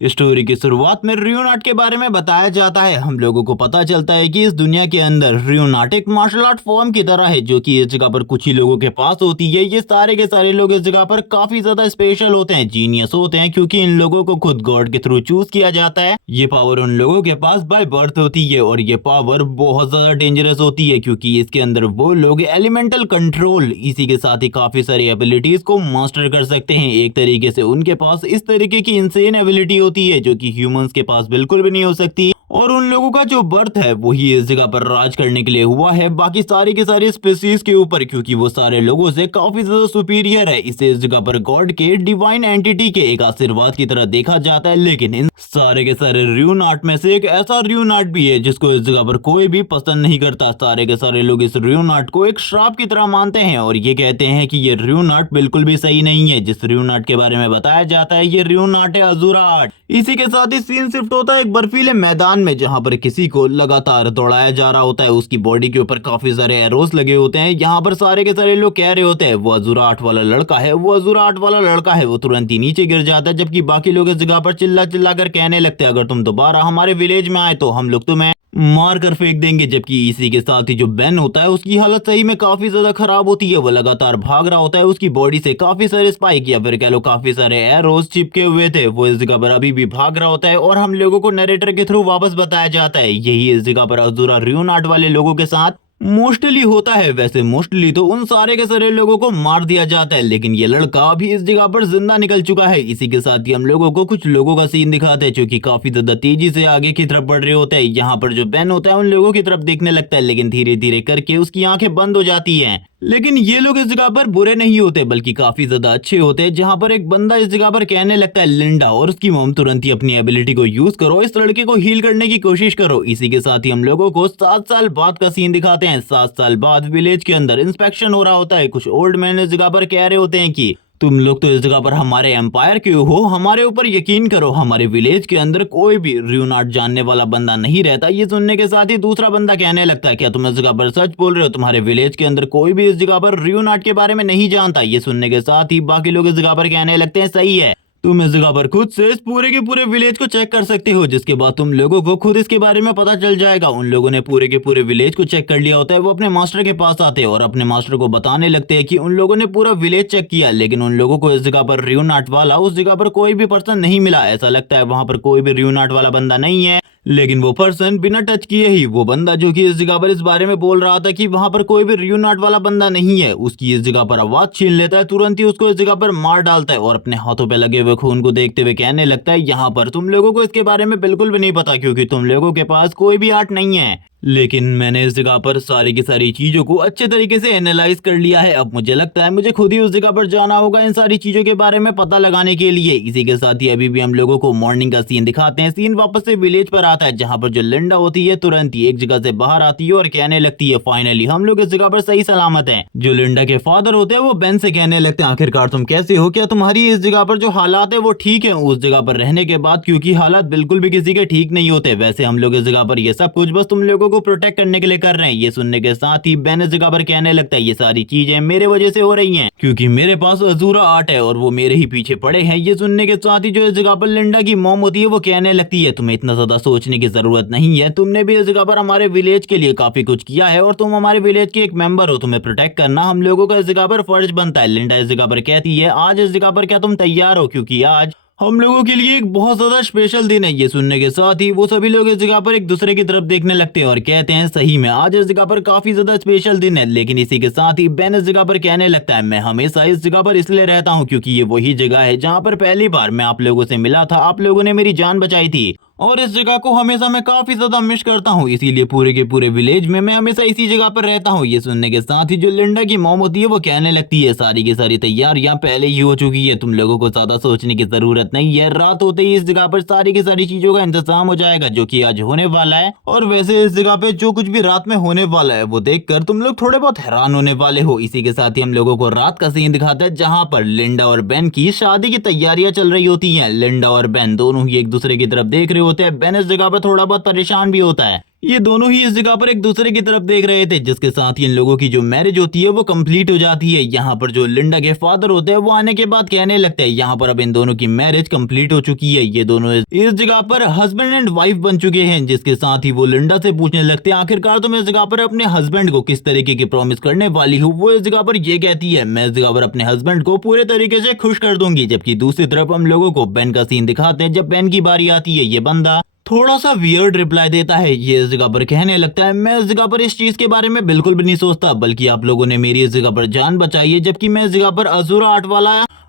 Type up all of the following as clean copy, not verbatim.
Story की शुरुआत में रियोनाट के बारे में बताया जाता है। हम लोगों को पता चलता है कि इस दुनिया के अंदर रियोनाट एक मार्शल आर्ट फॉर्म की तरह है जो कि इस जगह पर कुछ ही लोगों के पास होती है। ये सारे के सारे लोग इस जगह पर काफी ज्यादा स्पेशल होते हैं, जीनियस होते हैं, क्योंकि इन लोगों को खुद गॉड के थ्रू चूज किया जाता है। ये पावर उन लोगों के पास बाय बर्थ होती है और ये पावर बहुत ज्यादा डेंजरस होती है क्योंकि इसके अंदर वो लोग एलिमेंटल कंट्रोल, इसी के साथ ही काफी सारी एबिलिटीज को मास्टर कर सकते हैं। एक तरीके से उनके पास इस तरीके की इंसेन एबिलिटी होती है जो कि ह्यूमंस के पास बिल्कुल भी नहीं हो सकती। और उन लोगों का जो बर्थ है वही इस जगह पर राज करने के लिए हुआ है बाकी सारी के सारे स्पीसीज के ऊपर, क्योंकि वो सारे लोगों से काफी ज्यादा सुपीरियर है। इसे इस जगह पर गॉड के डिवाइन एंटिटी के एक आशीर्वाद की तरह देखा जाता है। लेकिन इन सारे के सारे रियोनाट में से एक ऐसा रियोनाट भी है जिसको इस जगह पर कोई भी पसंद नहीं करता। सारे के सारे लोग इस रियोनाट को एक श्राप की तरह मानते हैं और ये कहते हैं कि ये रियोनाट बिल्कुल भी सही नहीं है। जिस रियोनाट के बारे में बताया जाता है ये रियोनाट है अजूरा आर्ट। इसी के साथ ही सीन शिफ्ट होता है एक बर्फीले मैदान में जहां पर किसी को लगातार दौड़ाया जा रहा होता है। उसकी बॉडी के ऊपर काफी सारे एरोस लगे होते हैं। यहाँ पर सारे के सारे लोग कह रहे होते हैं वो अजूरा आर्ट वाला लड़का है, वो अजूरा आर्ट वाला लड़का है। वो तुरंत ही नीचे गिर जाता है, जबकि बाकी लोग इस जगह पर चिल्ला चिल्ला कर कहने लगते हैं अगर तुम दोबारा हमारे विलेज में आए तो हम लोग तुम्हें मार कर फेंक देंगे। जबकि इसी के साथ ही जो बेन होता है उसकी हालत सही में काफी ज्यादा खराब होती है। वो लगातार भाग रहा होता है, उसकी बॉडी से काफी सारे स्पाइक या फिर कह लो काफी सारे एरोस चिपके हुए थे। वो इस जगह पर अभी भी भाग रहा होता है और हम लोगों को नरेटर के थ्रू वापस बताया जाता है यही इस जगह पर अजूरा रियोनाट वाले लोगों के साथ मोस्टली होता है। वैसे मोस्टली तो उन सारे के सारे लोगों को मार दिया जाता है, लेकिन ये लड़का अभी इस जगह पर जिंदा निकल चुका है। इसी के साथ ही हम लोगों को कुछ लोगों का सीन दिखाते हैं जो कि काफी ज्यादा तेजी से आगे की तरफ बढ़ रहे होते हैं। यहाँ पर जो बेन होता है उन लोगों की तरफ देखने लगता है, लेकिन धीरे धीरे करके उसकी आंखें बंद हो जाती हैं। लेकिन ये लोग इस जगह पर बुरे नहीं होते बल्कि काफी ज्यादा अच्छे होते हैं। जहां पर एक बंदा इस जगह पर कहने लगता है लिंडा और उसकी मॉम तुरंत ही अपनी एबिलिटी को यूज करो, इस लड़के को हील करने की कोशिश करो। इसी के साथ ही हम लोगों को 7 साल बाद का सीन दिखाते हैं। 7 साल बाद विलेज के अंदर इंस्पेक्शन हो रहा होता है। कुछ ओल्ड मैन इस जगह पर कह रहे होते हैं कि तुम लोग तो इस जगह पर हमारे एम्पायर के हो, हमारे ऊपर यकीन करो, हमारे विलेज के अंदर कोई भी रियोनाट जानने वाला बंदा नहीं रहता। ये सुनने के साथ ही दूसरा बंदा कहने लगता है क्या तुम इस जगह पर सच बोल रहे हो? तुम्हारे विलेज के अंदर कोई भी इस जगह पर रियोनाट के बारे में नहीं जानता। ये सुनने के साथ ही बाकी लोग इस जगह पर कहने लगते हैं सही है, तुम इस जगह पर खुद से इस पूरे के पूरे विलेज को चेक कर सकते हो, जिसके बाद तुम लोगों को खुद इसके बारे में पता चल जाएगा। उन लोगों ने पूरे के पूरे विलेज को चेक कर लिया होता है। वो अपने मास्टर के पास आते हैं और अपने मास्टर को बताने लगते हैं कि उन लोगों ने पूरा विलेज चेक किया, लेकिन उन लोगों को इस जगह पर रियोनाट वाला उस जगह पर कोई भी पर्सन नहीं मिला। ऐसा लगता है वहां पर कोई भी रियोनाट वाला बंदा नहीं है। लेकिन वो पर्सन बिना टच किए ही वो बंदा जो कि इस जगह पर इस बारे में बोल रहा था कि वहां पर कोई भी रियोनाट वाला बंदा नहीं है, उसकी इस जगह पर आवाज छीन लेता है। तुरंत ही उसको इस जगह पर मार डालता है और अपने हाथों पे लगे हुए खून को देखते हुए कहने लगता है यहाँ पर तुम लोगों को इसके बारे में बिल्कुल भी नहीं पता क्योंकि तुम लोगों के पास कोई भी आर्ट नहीं है। लेकिन मैंने इस जगह पर सारी की सारी चीजों को अच्छे तरीके से एनालाइज कर लिया है। अब मुझे लगता है मुझे खुद ही उस जगह पर जाना होगा इन सारी चीजों के बारे में पता लगाने के लिए। इसी के साथ ही अभी भी हम लोगों को मॉर्निंग का सीन दिखाते हैं। सीन वापस से विलेज पर आता है जहां पर जो लिंडा होती है तुरंत ही एक जगह से बाहर आती है और कहने लगती है फाइनली हम लोग इस जगह पर सही सलामत हैं। जो लिंडा के फादर होते हैं वो बेन से कहने लगते हैं आखिरकार तुम कैसे हो, क्या तुम्हारी इस जगह पर जो हालात है वो ठीक है उस जगह पर रहने के बाद, क्योंकि हालात बिल्कुल भी किसी के ठीक नहीं होते। वैसे हम लोग इस जगह पर ये सब कुछ बस तुम लोगों को प्रोटेक्ट करने के लिए कर रहे हैं। ये सुनने के साथ ही बेन इस जगह पर कहने लगता है ये सारी चीजें मेरे वजह से हो रही हैं क्योंकि मेरे पास अजूरा आर्ट है और वो मेरे ही पीछे पड़े हैं। ये सुनने के साथ ही जो इस जगह पर लिंडा की मॉम होती है वो कहने लगती है तुम्हें इतना ज्यादा सोचने की जरूरत नहीं है, तुमने भी इस जगह पर हमारे विलेज के लिए काफी कुछ किया है और तुम हमारे विलेज के एक मेंबर हो, तुम्हें प्रोटेक्ट करना हम लोगों का इस जगह पर फर्ज बनता है। लिंडा इस जगह पर कहती है आज इस जगह पर क्या तुम तैयार हो, क्योंकि आज हम लोगों के लिए एक बहुत ज्यादा स्पेशल दिन है। ये सुनने के साथ ही वो सभी लोग इस जगह पर एक दूसरे की तरफ देखने लगते हैं और कहते हैं सही में आज इस जगह पर काफी ज्यादा स्पेशल दिन है। लेकिन इसी के साथ ही बेन इस जगह पर कहने लगता है मैं हमेशा इस जगह पर इसलिए रहता हूँ क्योंकि ये वही जगह है जहाँ पर पहली बार मैं आप लोगों से मिला था, आप लोगों ने मेरी जान बचाई थी और इस जगह को हमेशा मैं काफी ज्यादा मिस करता हूँ, इसीलिए पूरे के पूरे विलेज में मैं हमेशा इसी जगह पर रहता हूँ। ये सुनने के साथ ही जो लिंडा की मॉम होती है वो कहने लगती है सारी की सारी तैयारियां पहले ही हो चुकी है, तुम लोगों को ज्यादा सोचने की जरूरत नहीं है। रात होते ही इस जगह पर सारी की सारी चीजों का इंतजाम हो जाएगा जो कि आज होने वाला है। और वैसे इस जगह पे जो कुछ भी रात में होने वाला है वो देखकर तुम लोग थोड़े बहुत हैरान होने वाले हो। इसी के साथ ही हम लोगों को रात का सीन दिखाता है जहाँ पर लिंडा और बेन की शादी की तैयारियां चल रही होती है। लिंडा और बेन दोनों ही एक दूसरे की तरफ देख रहे होते हैं। बेन इस जगह पर थोड़ा बहुत परेशान भी होता है ये दोनों ही इस जगह पर एक दूसरे की तरफ देख रहे थे, जिसके साथ ही इन लोगों की जो मैरिज होती है वो कंप्लीट हो जाती है। यहाँ पर जो लिंडा के फादर होते हैं वो आने के बाद कहने लगते हैं यहाँ पर अब इन दोनों की मैरिज कंप्लीट हो चुकी है, ये दोनों इस जगह पर हस्बैंड एंड वाइफ बन चुके हैं। जिसके साथ ही वो लिंडा से पूछने लगते हैं आखिरकार तुम इस जगह पर अपने हस्बैंड को किस तरीके की प्रॉमिस करने वाली हो। वो इस जगह पर ये कहती है मैं इस जगह पर अपने हस्बैंड को पूरे तरीके से खुश कर दूंगी। जबकि दूसरी तरफ हम लोगों को बेन का सीन दिखाते हैं। जब बेन की बारी आती है ये बंदा थोड़ा सा वियर्ड रिप्लाई देता है। ये इस जगह पर कहने लगता है मैं इस जगह पर इस चीज के बारे में बिल्कुल भी नहीं सोचता, बल्कि आप लोगों ने मेरी इस जगह पर जान बचाई है। जबकि मैं इस जगह पर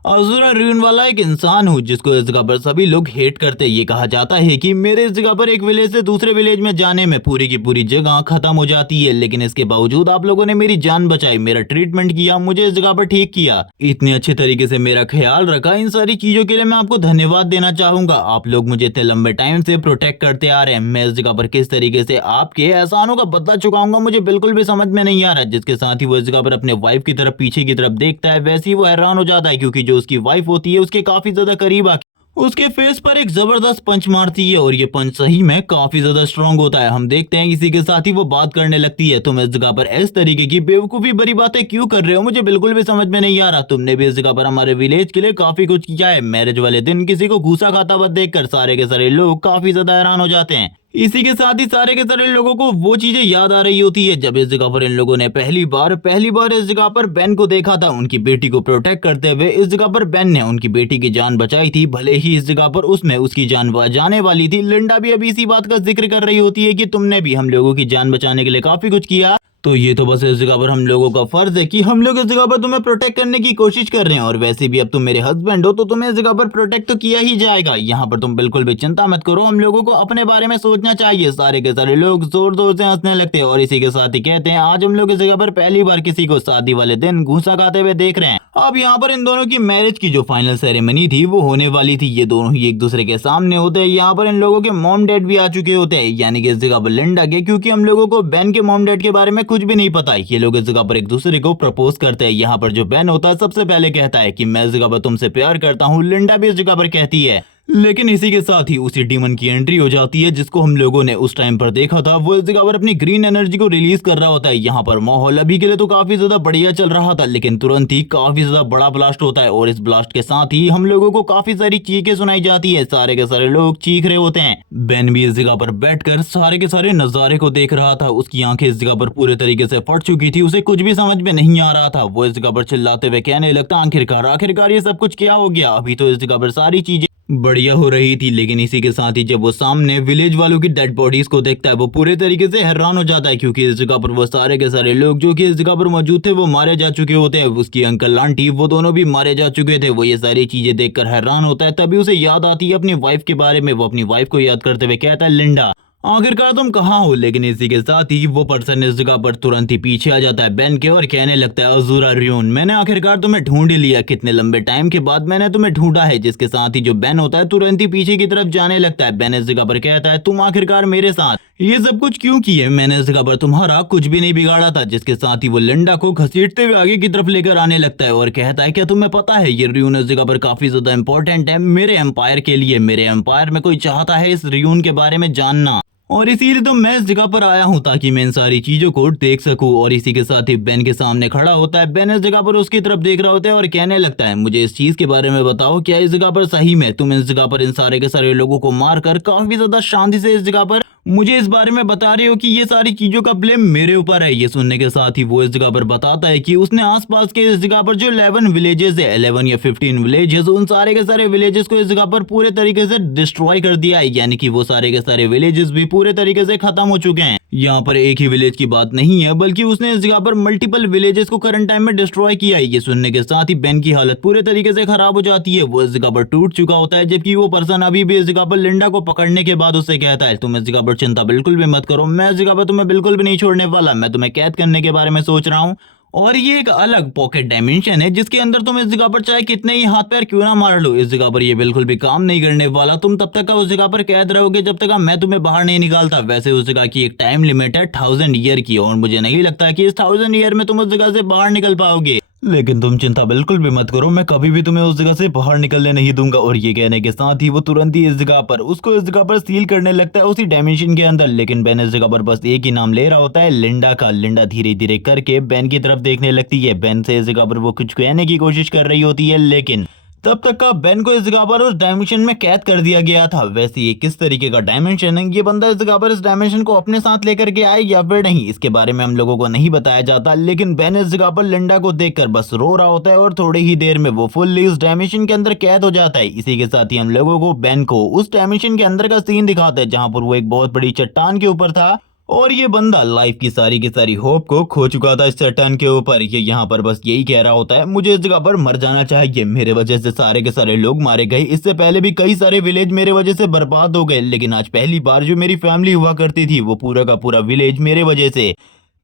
अज़ूरा र्यून वाला एक इंसान हूँ जिसको इस जगह पर सभी लोग हेट करते हैं। ये कहा जाता है कि मेरे इस जगह पर एक विलेज से दूसरे विलेज में जाने में पूरी की पूरी जगह खत्म हो जाती है, लेकिन इसके बावजूद आप लोगों ने मेरी जान बचाई, मेरा ट्रीटमेंट किया, मुझे इस जगह पर ठीक किया, इतने अच्छे तरीके से मेरा ख्याल रखा। इन सारी चीजों के लिए मैं आपको धन्यवाद देना चाहूंगा। आप लोग मुझे इतने लंबे टाइम से प्रोटेक्ट करते आ रहे हैं। मैं इस जगह पर किस तरीके से आपके एहसानों का बदला चुकाऊंगा मुझे बिल्कुल भी समझ में नहीं आ रहा। जिसके साथ ही वो इस जगह पर अपने वाइफ की तरफ पीछे की तरफ देखता है, वैसे ही वो हैरान हो जाता है क्योंकि जो उसकी वाइफ होती है उसके काफी ज्यादा करीब आके उसके फेस पर एक जबरदस्त पंच मारती है और ये पंच सही में काफी ज्यादा स्ट्रांग होता है। हम देखते हैं इसी के साथ ही वो बात करने लगती है तुम इस जगह पर इस तरीके की बेवकूफी भरी बातें क्यों कर रहे हो, मुझे बिल्कुल भी समझ में नहीं आ रहा। तुमने भी इस जगह पर हमारे विलेज के लिए काफी कुछ किया है। मैरिज वाले दिन किसी को घूसा खाता हुआ देखकर सारे के सारे लोग काफी ज्यादा हैरान हो जाते हैं। इसी के साथ ही सारे के सारे लोगों को वो चीजें याद आ रही होती है जब इस जगह पर इन लोगों ने पहली बार इस जगह पर बेन को देखा था। उनकी बेटी को प्रोटेक्ट करते हुए इस जगह पर बेन ने उनकी बेटी की जान बचाई थी। भले ही इस जगह पर उसमें उसकी जान जाने वाली थी। लिंडा भी अभी इसी बात का जिक्र कर रही होती है कि तुमने भी हम लोगों की जान बचाने के लिए काफी कुछ किया, तो ये तो बस इस जगह पर हम लोगों का फर्ज है कि हम लोग इस जगह पर तुम्हें प्रोटेक्ट करने की कोशिश कर रहे हैं। और वैसे भी अब तुम मेरे हस्बैंड हो तो तुम्हें इस जगह पर प्रोटेक्ट तो किया ही जाएगा। यहाँ पर तुम बिल्कुल भी चिंता मत करो, हम लोगों को अपने बारे में सोचना चाहिए। सारे के सारे लोग जोर जोर से हंसने लगते हैं और इसी के साथ ही कहते हैं आज हम लोग इस जगह पर पहली बार किसी को शादी वाले दिन घूसा खाते हुए देख रहे हैं। अब यहाँ पर इन दोनों की मैरिज की जो फाइनल सेरेमनी थी वो होने वाली थी। ये दोनों ही एक दूसरे के सामने होते हैं। यहाँ पर इन लोगों के मॉम डैड भी आ चुके होते हैं, यानी कि इस जगह पर लिंडा के, क्योंकि हम लोगों को बेन के मॉम डैड के बारे में कुछ भी नहीं पता। ये लोग इस जगह पर एक दूसरे को प्रपोज करते हैं। यहाँ पर जो बेन होता है सबसे पहले कहता है कि मैं इस जगह पर तुमसे प्यार करता हूँ। लिंडा भी इस जगह पर कहती है, लेकिन इसी के साथ ही उसी डीमन की एंट्री हो जाती है जिसको हम लोगों ने उस टाइम पर देखा था। वो इस जगह पर अपनी ग्रीन एनर्जी को रिलीज कर रहा होता है। यहाँ पर माहौल अभी के लिए तो काफी ज्यादा बढ़िया चल रहा था, लेकिन तुरंत ही काफी ज्यादा बड़ा ब्लास्ट होता है और इस ब्लास्ट के साथ ही हम लोगों को काफी सारी चीखें सुनाई जाती है। सारे के सारे लोग चीख रहे होते हैं। बेन भी इस जगह पर बैठकर सारे के सारे नजारे को देख रहा था। उसकी आंखें इस जगह पर पूरे तरीके से फट चुकी थी, उसे कुछ भी समझ में नहीं आ रहा था। वो इस जगह पर चिल्लाते हुए कहने लगता आखिरकार ये सब कुछ क्या हो गया। अभी तो इस जगह पर सारी चीजें बढ़िया हो रही थी, लेकिन इसी के साथ ही जब वो सामने विलेज वालों की डेड बॉडीज को देखता है वो पूरे तरीके से हैरान हो जाता है, क्योंकि इस जगह पर वो सारे के सारे लोग जो कि इस जगह पर मौजूद थे वो मारे जा चुके होते हैं। उसकी अंकल आंटी वो दोनों भी मारे जा चुके थे। वो ये सारी चीजें देखकर हैरान होता है। तभी उसे याद आती है अपनी वाइफ के बारे में। वो अपनी वाइफ को याद करते हुए कहता है लिंडा आखिरकार तुम कहाँ हो। लेकिन इसी के साथ ही वो पर्सन इस जगह पर तुरंत ही पीछे आ जाता है बेन के और कहने लगता है अज़ूरा र्यून, मैंने आखिरकार तुम्हें ढूंढ ही लिया। कितने लंबे टाइम के बाद मैंने तुम्हें ढूंढा है। जिसके साथ ही जो बेन होता है तुरंत ही पीछे की तरफ जाने लगता है। बेन इस जगह पर कहता है तुम आखिरकार मेरे साथ ये सब कुछ क्यों किए, मैंने इस जगह पर तुम्हारा कुछ भी नहीं बिगाड़ा था। जिसके साथ ही वो लिंडा को घसीटते हुए आगे की तरफ लेकर आने लगता है और कहता है क्या तुम्हें पता है ये र्यून इस जगह पर काफी ज्यादा इंपॉर्टेंट है मेरे एम्पायर के लिए। मेरे एम्पायर में कोई चाहता है इस र्यून के बारे में जानना, और इसीलिए तो मैं इस जगह पर आया हूँ ताकि मैं इन सारी चीजों को देख सकूं। और इसी के साथ ही बेन के सामने खड़ा होता है। बेन इस जगह पर उसकी तरफ देख रहा होता है और कहने लगता है मुझे इस चीज के बारे में बताओ, क्या इस जगह पर सही में तुम इस जगह पर इन सारे के सारे लोगों को मारकर काफी ज्यादा शांति से इस जगह पर मुझे इस बारे में बता रहे हो कि ये सारी चीजों का ब्लेम मेरे ऊपर है। ये सुनने के साथ ही वो इस जगह पर बताता है कि उसने आसपास के इस जगह पर जो 11 विलेजेस है, 11 या 15 विलेजेस, उन सारे के सारे विलेजेस को इस जगह पर पूरे तरीके से डिस्ट्रॉय कर दिया है। यानी कि वो सारे के सारे विलेजेस भी पूरे तरीके से खत्म हो चुके हैं। यहाँ पर एक ही विलेज की बात नहीं है, बल्कि उसने इस जगह पर मल्टीपल विलेजेस को करंट टाइम में डिस्ट्रॉय किया है। ये सुनने के साथ ही बेन की हालत पूरे तरीके से खराब हो जाती है। वो इस जगह पर टूट चुका होता है, जबकि वो पर्सन अभी भी इस जगह पर लिंडा को पकड़ने के बाद उससे कहता है तुम इस जगह पर चिंता बिल्कुल भी मत करो, मैं इस जगह पर तुम्हें बिल्कुल भी नहीं छोड़ने वाला। मैं तुम्हें कैद करने के बारे में सोच रहा हूँ और ये एक अलग पॉकेट डायमेंशन है जिसके अंदर तुम इस जगह पर चाहे कितने ही हाथ पैर क्यों ना मार लो, इस जगह पर ये बिल्कुल भी काम नहीं करने वाला। तुम तब तक उस जगह पर कैद रहोगे जब तक मैं तुम्हें बाहर नहीं निकालता। वैसे उस जगह की एक टाइम लिमिट है 1000 ईयर की, और मुझे नहीं लगता कि इस 1000 ईयर में तुम उस जगह से बाहर निकल पाओगे। लेकिन तुम चिंता बिल्कुल भी मत करो, मैं कभी भी तुम्हें उस जगह से बाहर निकलने नहीं दूंगा। और ये कहने के साथ ही वो तुरंत ही इस जगह पर सील करने लगता है उसी डायमेंशन के अंदर। लेकिन बेन इस जगह पर बस एक ही नाम ले रहा होता है, लिंडा का। लिंडा धीरे धीरे करके बेन की तरफ देखने लगती है। बेन से इस जगह पर वो कुछ कहने की कोशिश कर रही होती है, लेकिन तब तक का बेन को इस जगह पर उस डायमेंशन में कैद कर दिया गया था। वैसे ये किस तरीके का डायमेंशन है, ये बंदा इस जगह पर इस डायमेंशन को अपने साथ लेकर के आए या फिर नहीं, इसके बारे में हम लोगों को नहीं बताया जाता। लेकिन बेन इस जगह पर लिंडा को देखकर बस रो रहा होता है और थोड़ी ही देर में वो फुल्ली इस डायमेंशन के अंदर कैद हो जाता है। इसी के साथ ही हम लोगों को बेन को उस डायमेंशन के अंदर का सीन दिखाता है, जहां पर वो एक बहुत बड़ी चट्टान के ऊपर था और ये बंदा लाइफ की सारी होप को खो चुका था इस चट्टान के ऊपर। ये यहाँ पर बस यही कह रहा होता है, मुझे इस जगह पर मर जाना चाहिए, मेरे वजह से सारे के सारे लोग मारे गए। इससे पहले भी कई सारे विलेज मेरे वजह से बर्बाद हो गए, लेकिन आज पहली बार जो मेरी फैमिली हुआ करती थी वो पूरा का पूरा विलेज मेरे वजह से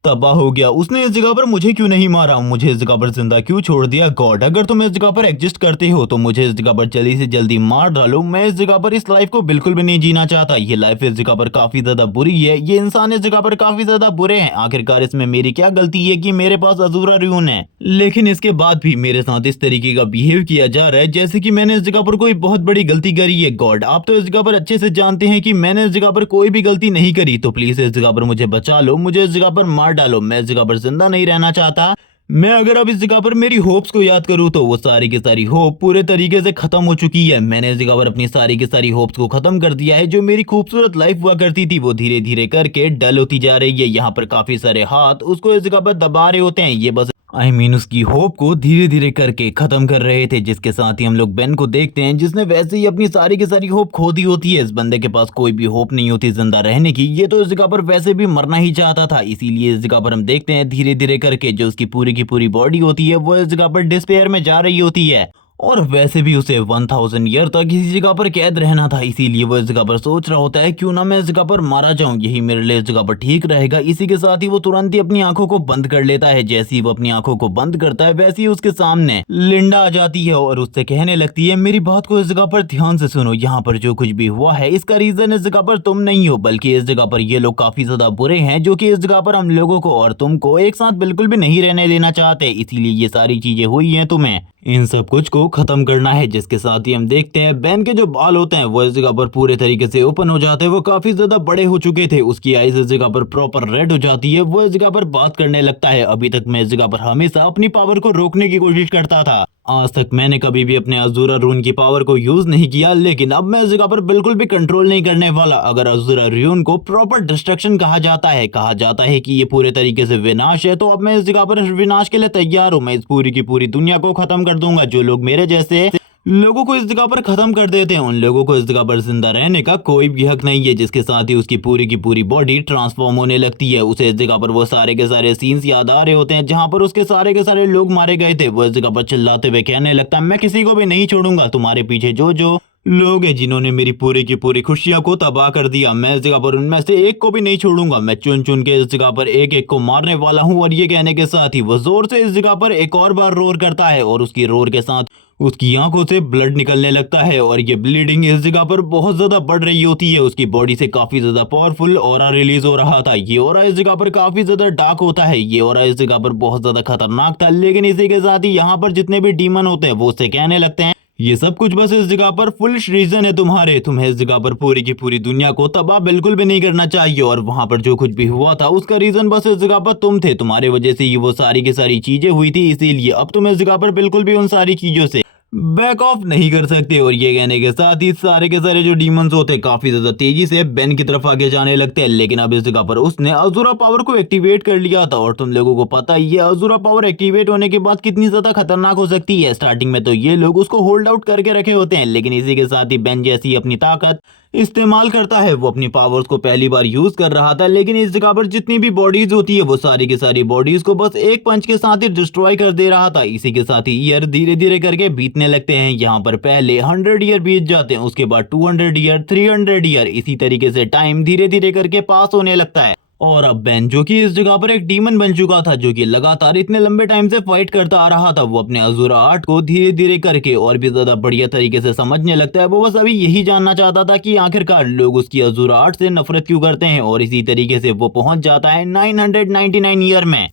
तबाह हो गया। उसने इस जगह पर मुझे क्यों नहीं मारा, मुझे इस जगह पर जिंदा क्यों छोड़ दिया। गॉड, अगर तुम इस जगह पर एग्जिस्ट करते हो तो मुझे इस जगह पर जल्दी से जल्दी मार डालो। मैं इस जगह पर इस लाइफ को बिल्कुल भी नहीं जीना चाहता। ये लाइफ इस जगह पर काफी ज्यादा बुरी है, ये इंसान इस जगह पर काफी ज्यादा बुरे हैं। आखिरकार इसमें मेरी क्या गलती है कि मेरे पास अजूरा र्यून है, लेकिन इसके बाद भी मेरे साथ इस तरीके का बिहेव किया जा रहा है जैसे कि मैंने इस जगह पर कोई बहुत बड़ी गलती करी है। गॉड, आप तो इस जगह पर अच्छे से जानते हैं कि मैंने इस जगह पर कोई भी गलती नहीं करी, तो प्लीज इस जगह पर मुझे बचा लो, मुझे इस जगह पर मार डालो। मैं इस जगह पर जिंदा नहीं रहना चाहता। मैं अगर अब इस जगह पर मेरी होप्स को याद करूं तो वो सारी की सारी होप पूरे तरीके से खत्म हो चुकी है। मैंने इस जगह पर अपनी सारी की सारी होप्स को खत्म कर दिया है। जो मेरी खूबसूरत लाइफ हुआ करती थी वो धीरे धीरे करके डल होती जा रही है। यहाँ पर काफी सारे हाथ उसको इस जगह पर दबा रहे होते हैं, ये बस उसकी होप को धीरे धीरे करके खत्म कर रहे थे। जिसके साथ ही हम लोग बेन को देखते हैं, जिसने वैसे ही अपनी सारी की सारी होप खो दी होती है। इस बंदे के पास कोई भी होप नहीं होती जिंदा रहने की, ये तो इस जगह पर वैसे भी मरना ही चाहता था। इसीलिए इस जगह पर हम देखते हैं धीरे धीरे करके जो उसकी पूरी की पूरी बॉडी होती है वो इस जगह पर डिस्पेयर में जा रही होती है। और वैसे भी उसे 1000 ईयर तक इसी जगह पर कैद रहना था, इसीलिए वो इस जगह पर सोच रहा होता है क्यों ना मैं इस जगह पर मारा जाऊं, यही मेरे लिए इस जगह पर ठीक रहेगा। इसी के साथ ही वो तुरंत ही अपनी आंखों को बंद कर लेता है। जैसे ही वो अपनी आंखों को बंद करता है वैसे ही उसके सामने लिंडा आ जाती है और उससे कहने लगती है, मेरी बात को इस जगह पर ध्यान से सुनो, यहाँ पर जो कुछ भी हुआ है इसका रीजन इस जगह पर तुम नहीं हो, बल्कि इस जगह पर ये लोग काफी ज्यादा बुरे हैं जो कि इस जगह पर हम लोगों को और तुमको एक साथ बिल्कुल भी नहीं रहने देना चाहते। इसीलिए ये सारी चीजें हुई हैं, तुम्हें इन सब कुछ को खत्म करना है। जिसके साथ ही हम देखते हैं बेन के जो बाल होते हैं वो इस जगह पर पूरे तरीके से ओपन हो जाते हैं। वो काफी ज्यादा बड़े हो चुके थे, उसकी आईज इस जगह पर प्रॉपर रेड हो जाती है। वो इस जगह पर बात करने लगता है, अभी तक मैं इस जगह पर हमेशा अपनी पावर को रोकने की कोशिश करता था, आज तक मैंने कभी भी अपने अज़ूरा रून की पावर को यूज नहीं किया, लेकिन अब मैं इस जगह पर बिल्कुल भी कंट्रोल नहीं करने वाला। अगर अज़ूरा रून को प्रॉपर डिस्ट्रक्शन कहा जाता है कि ये पूरे तरीके से विनाश है, तो अब मैं इस जगह पर विनाश के लिए तैयार हूँ। मैं इस पूरी की पूरी दुनिया को खत्म कर दूंगा। जो लोग मेरे जैसे लोगों को इस जगह पर खत्म कर देते हैं, उन लोगों को इस जगह पर जिंदा रहने का कोई भी हक नहीं है। जिसके साथ ही उसकी पूरी की पूरी बॉडी ट्रांसफॉर्म होने लगती है। उसे इस जगह पर वो सारे के सारे सीन्स याद आ रहे होते हैं जहां पर उसके सारे के सारे लोग मारे गए थे। वो इस जगह पर चिल्लाते हुए कहने लगता है, मैं किसी को भी नहीं छोड़ूंगा, तुम्हारे पीछे जो जो लोग हैं जिन्होंने मेरी पूरी की पूरी खुशियां को तबाह कर दिया, मैं इस जगह पर उनमें से एक को भी नहीं छोड़ूंगा। मैं चुन चुन के इस जगह पर एक एक को मारने वाला हूं। और ये कहने के साथ ही वो जोर से इस जगह पर एक और बार रोर करता है और उसकी रोर के साथ उसकी आंखों से ब्लड निकलने लगता है और ये ब्लीडिंग इस जगह पर बहुत ज्यादा बढ़ रही होती है। उसकी बॉडी से काफी ज्यादा पावरफुल ऑरा रिलीज हो रहा था। ये ऑरा इस जगह पर काफी ज्यादा डार्क होता है, ये ऑरा इस जगह पर बहुत ज्यादा खतरनाक था। लेकिन इसी के साथ ही यहाँ पर जितने भी डीमन होते हैं वो उससे कहने लगते हैं, ये सब कुछ बस इस जगह पर फुलिश रीजन है तुम्हें इस जगह पर पूरी की पूरी दुनिया को तबाह बिल्कुल भी नहीं करना चाहिए। और वहां पर जो कुछ भी हुआ था उसका रीजन बस इस जगह पर तुम थे, तुम्हारे वजह से ये वो सारी की सारी चीजें हुई थी। इसीलिए अब तुम इस जगह पर बिल्कुल भी उन सारी चीजों से बैक ऑफ नहीं कर सकते। और ये कहने के साथ ही सारे के सारे जो डीमंस होते हैं काफी ज्यादा तेजी से बेन की तरफ आगे जाने लगते हैं। लेकिन अब इस जगह पर उसने अज़ूरा पावर को एक्टिवेट कर लिया था और तुम लोगों को पता ही है अज़ूरा पावर एक्टिवेट होने के बाद कितनी ज्यादा खतरनाक हो सकती है। स्टार्टिंग में तो ये लोग उसको होल्ड आउट करके रखे होते हैं, लेकिन इसी के साथ ही बेन जैसी अपनी ताकत इस्तेमाल करता है, वो अपनी पावर्स को पहली बार यूज कर रहा था। लेकिन इस जगह पर जितनी भी बॉडीज होती है वो सारी की सारी बॉडीज को बस एक पंच के साथ ही डिस्ट्रॉय कर दे रहा था। इसी के साथ ही ईयर धीरे धीरे करके बीतने लगते हैं। यहाँ पर पहले 100 ईयर बीत जाते हैं, उसके बाद 200 ईयर, 300 ईयर, इसी तरीके से टाइम धीरे धीरे करके पास होने लगता है। और अब बेन जो कि इस जगह पर एक डीमन बन चुका था, जो कि लगातार इतने लंबे टाइम से फाइट करता आ रहा था, वो अपने अज़ूरा आर्ट को धीरे धीरे करके और भी ज्यादा बढ़िया तरीके से समझने लगता है। वो बस अभी यही जानना चाहता था कि आखिरकार लोग उसकी अज़ूरा आर्ट से नफरत क्यों करते हैं, और इसी तरीके से वो पहुंच जाता है 999 ईयर में।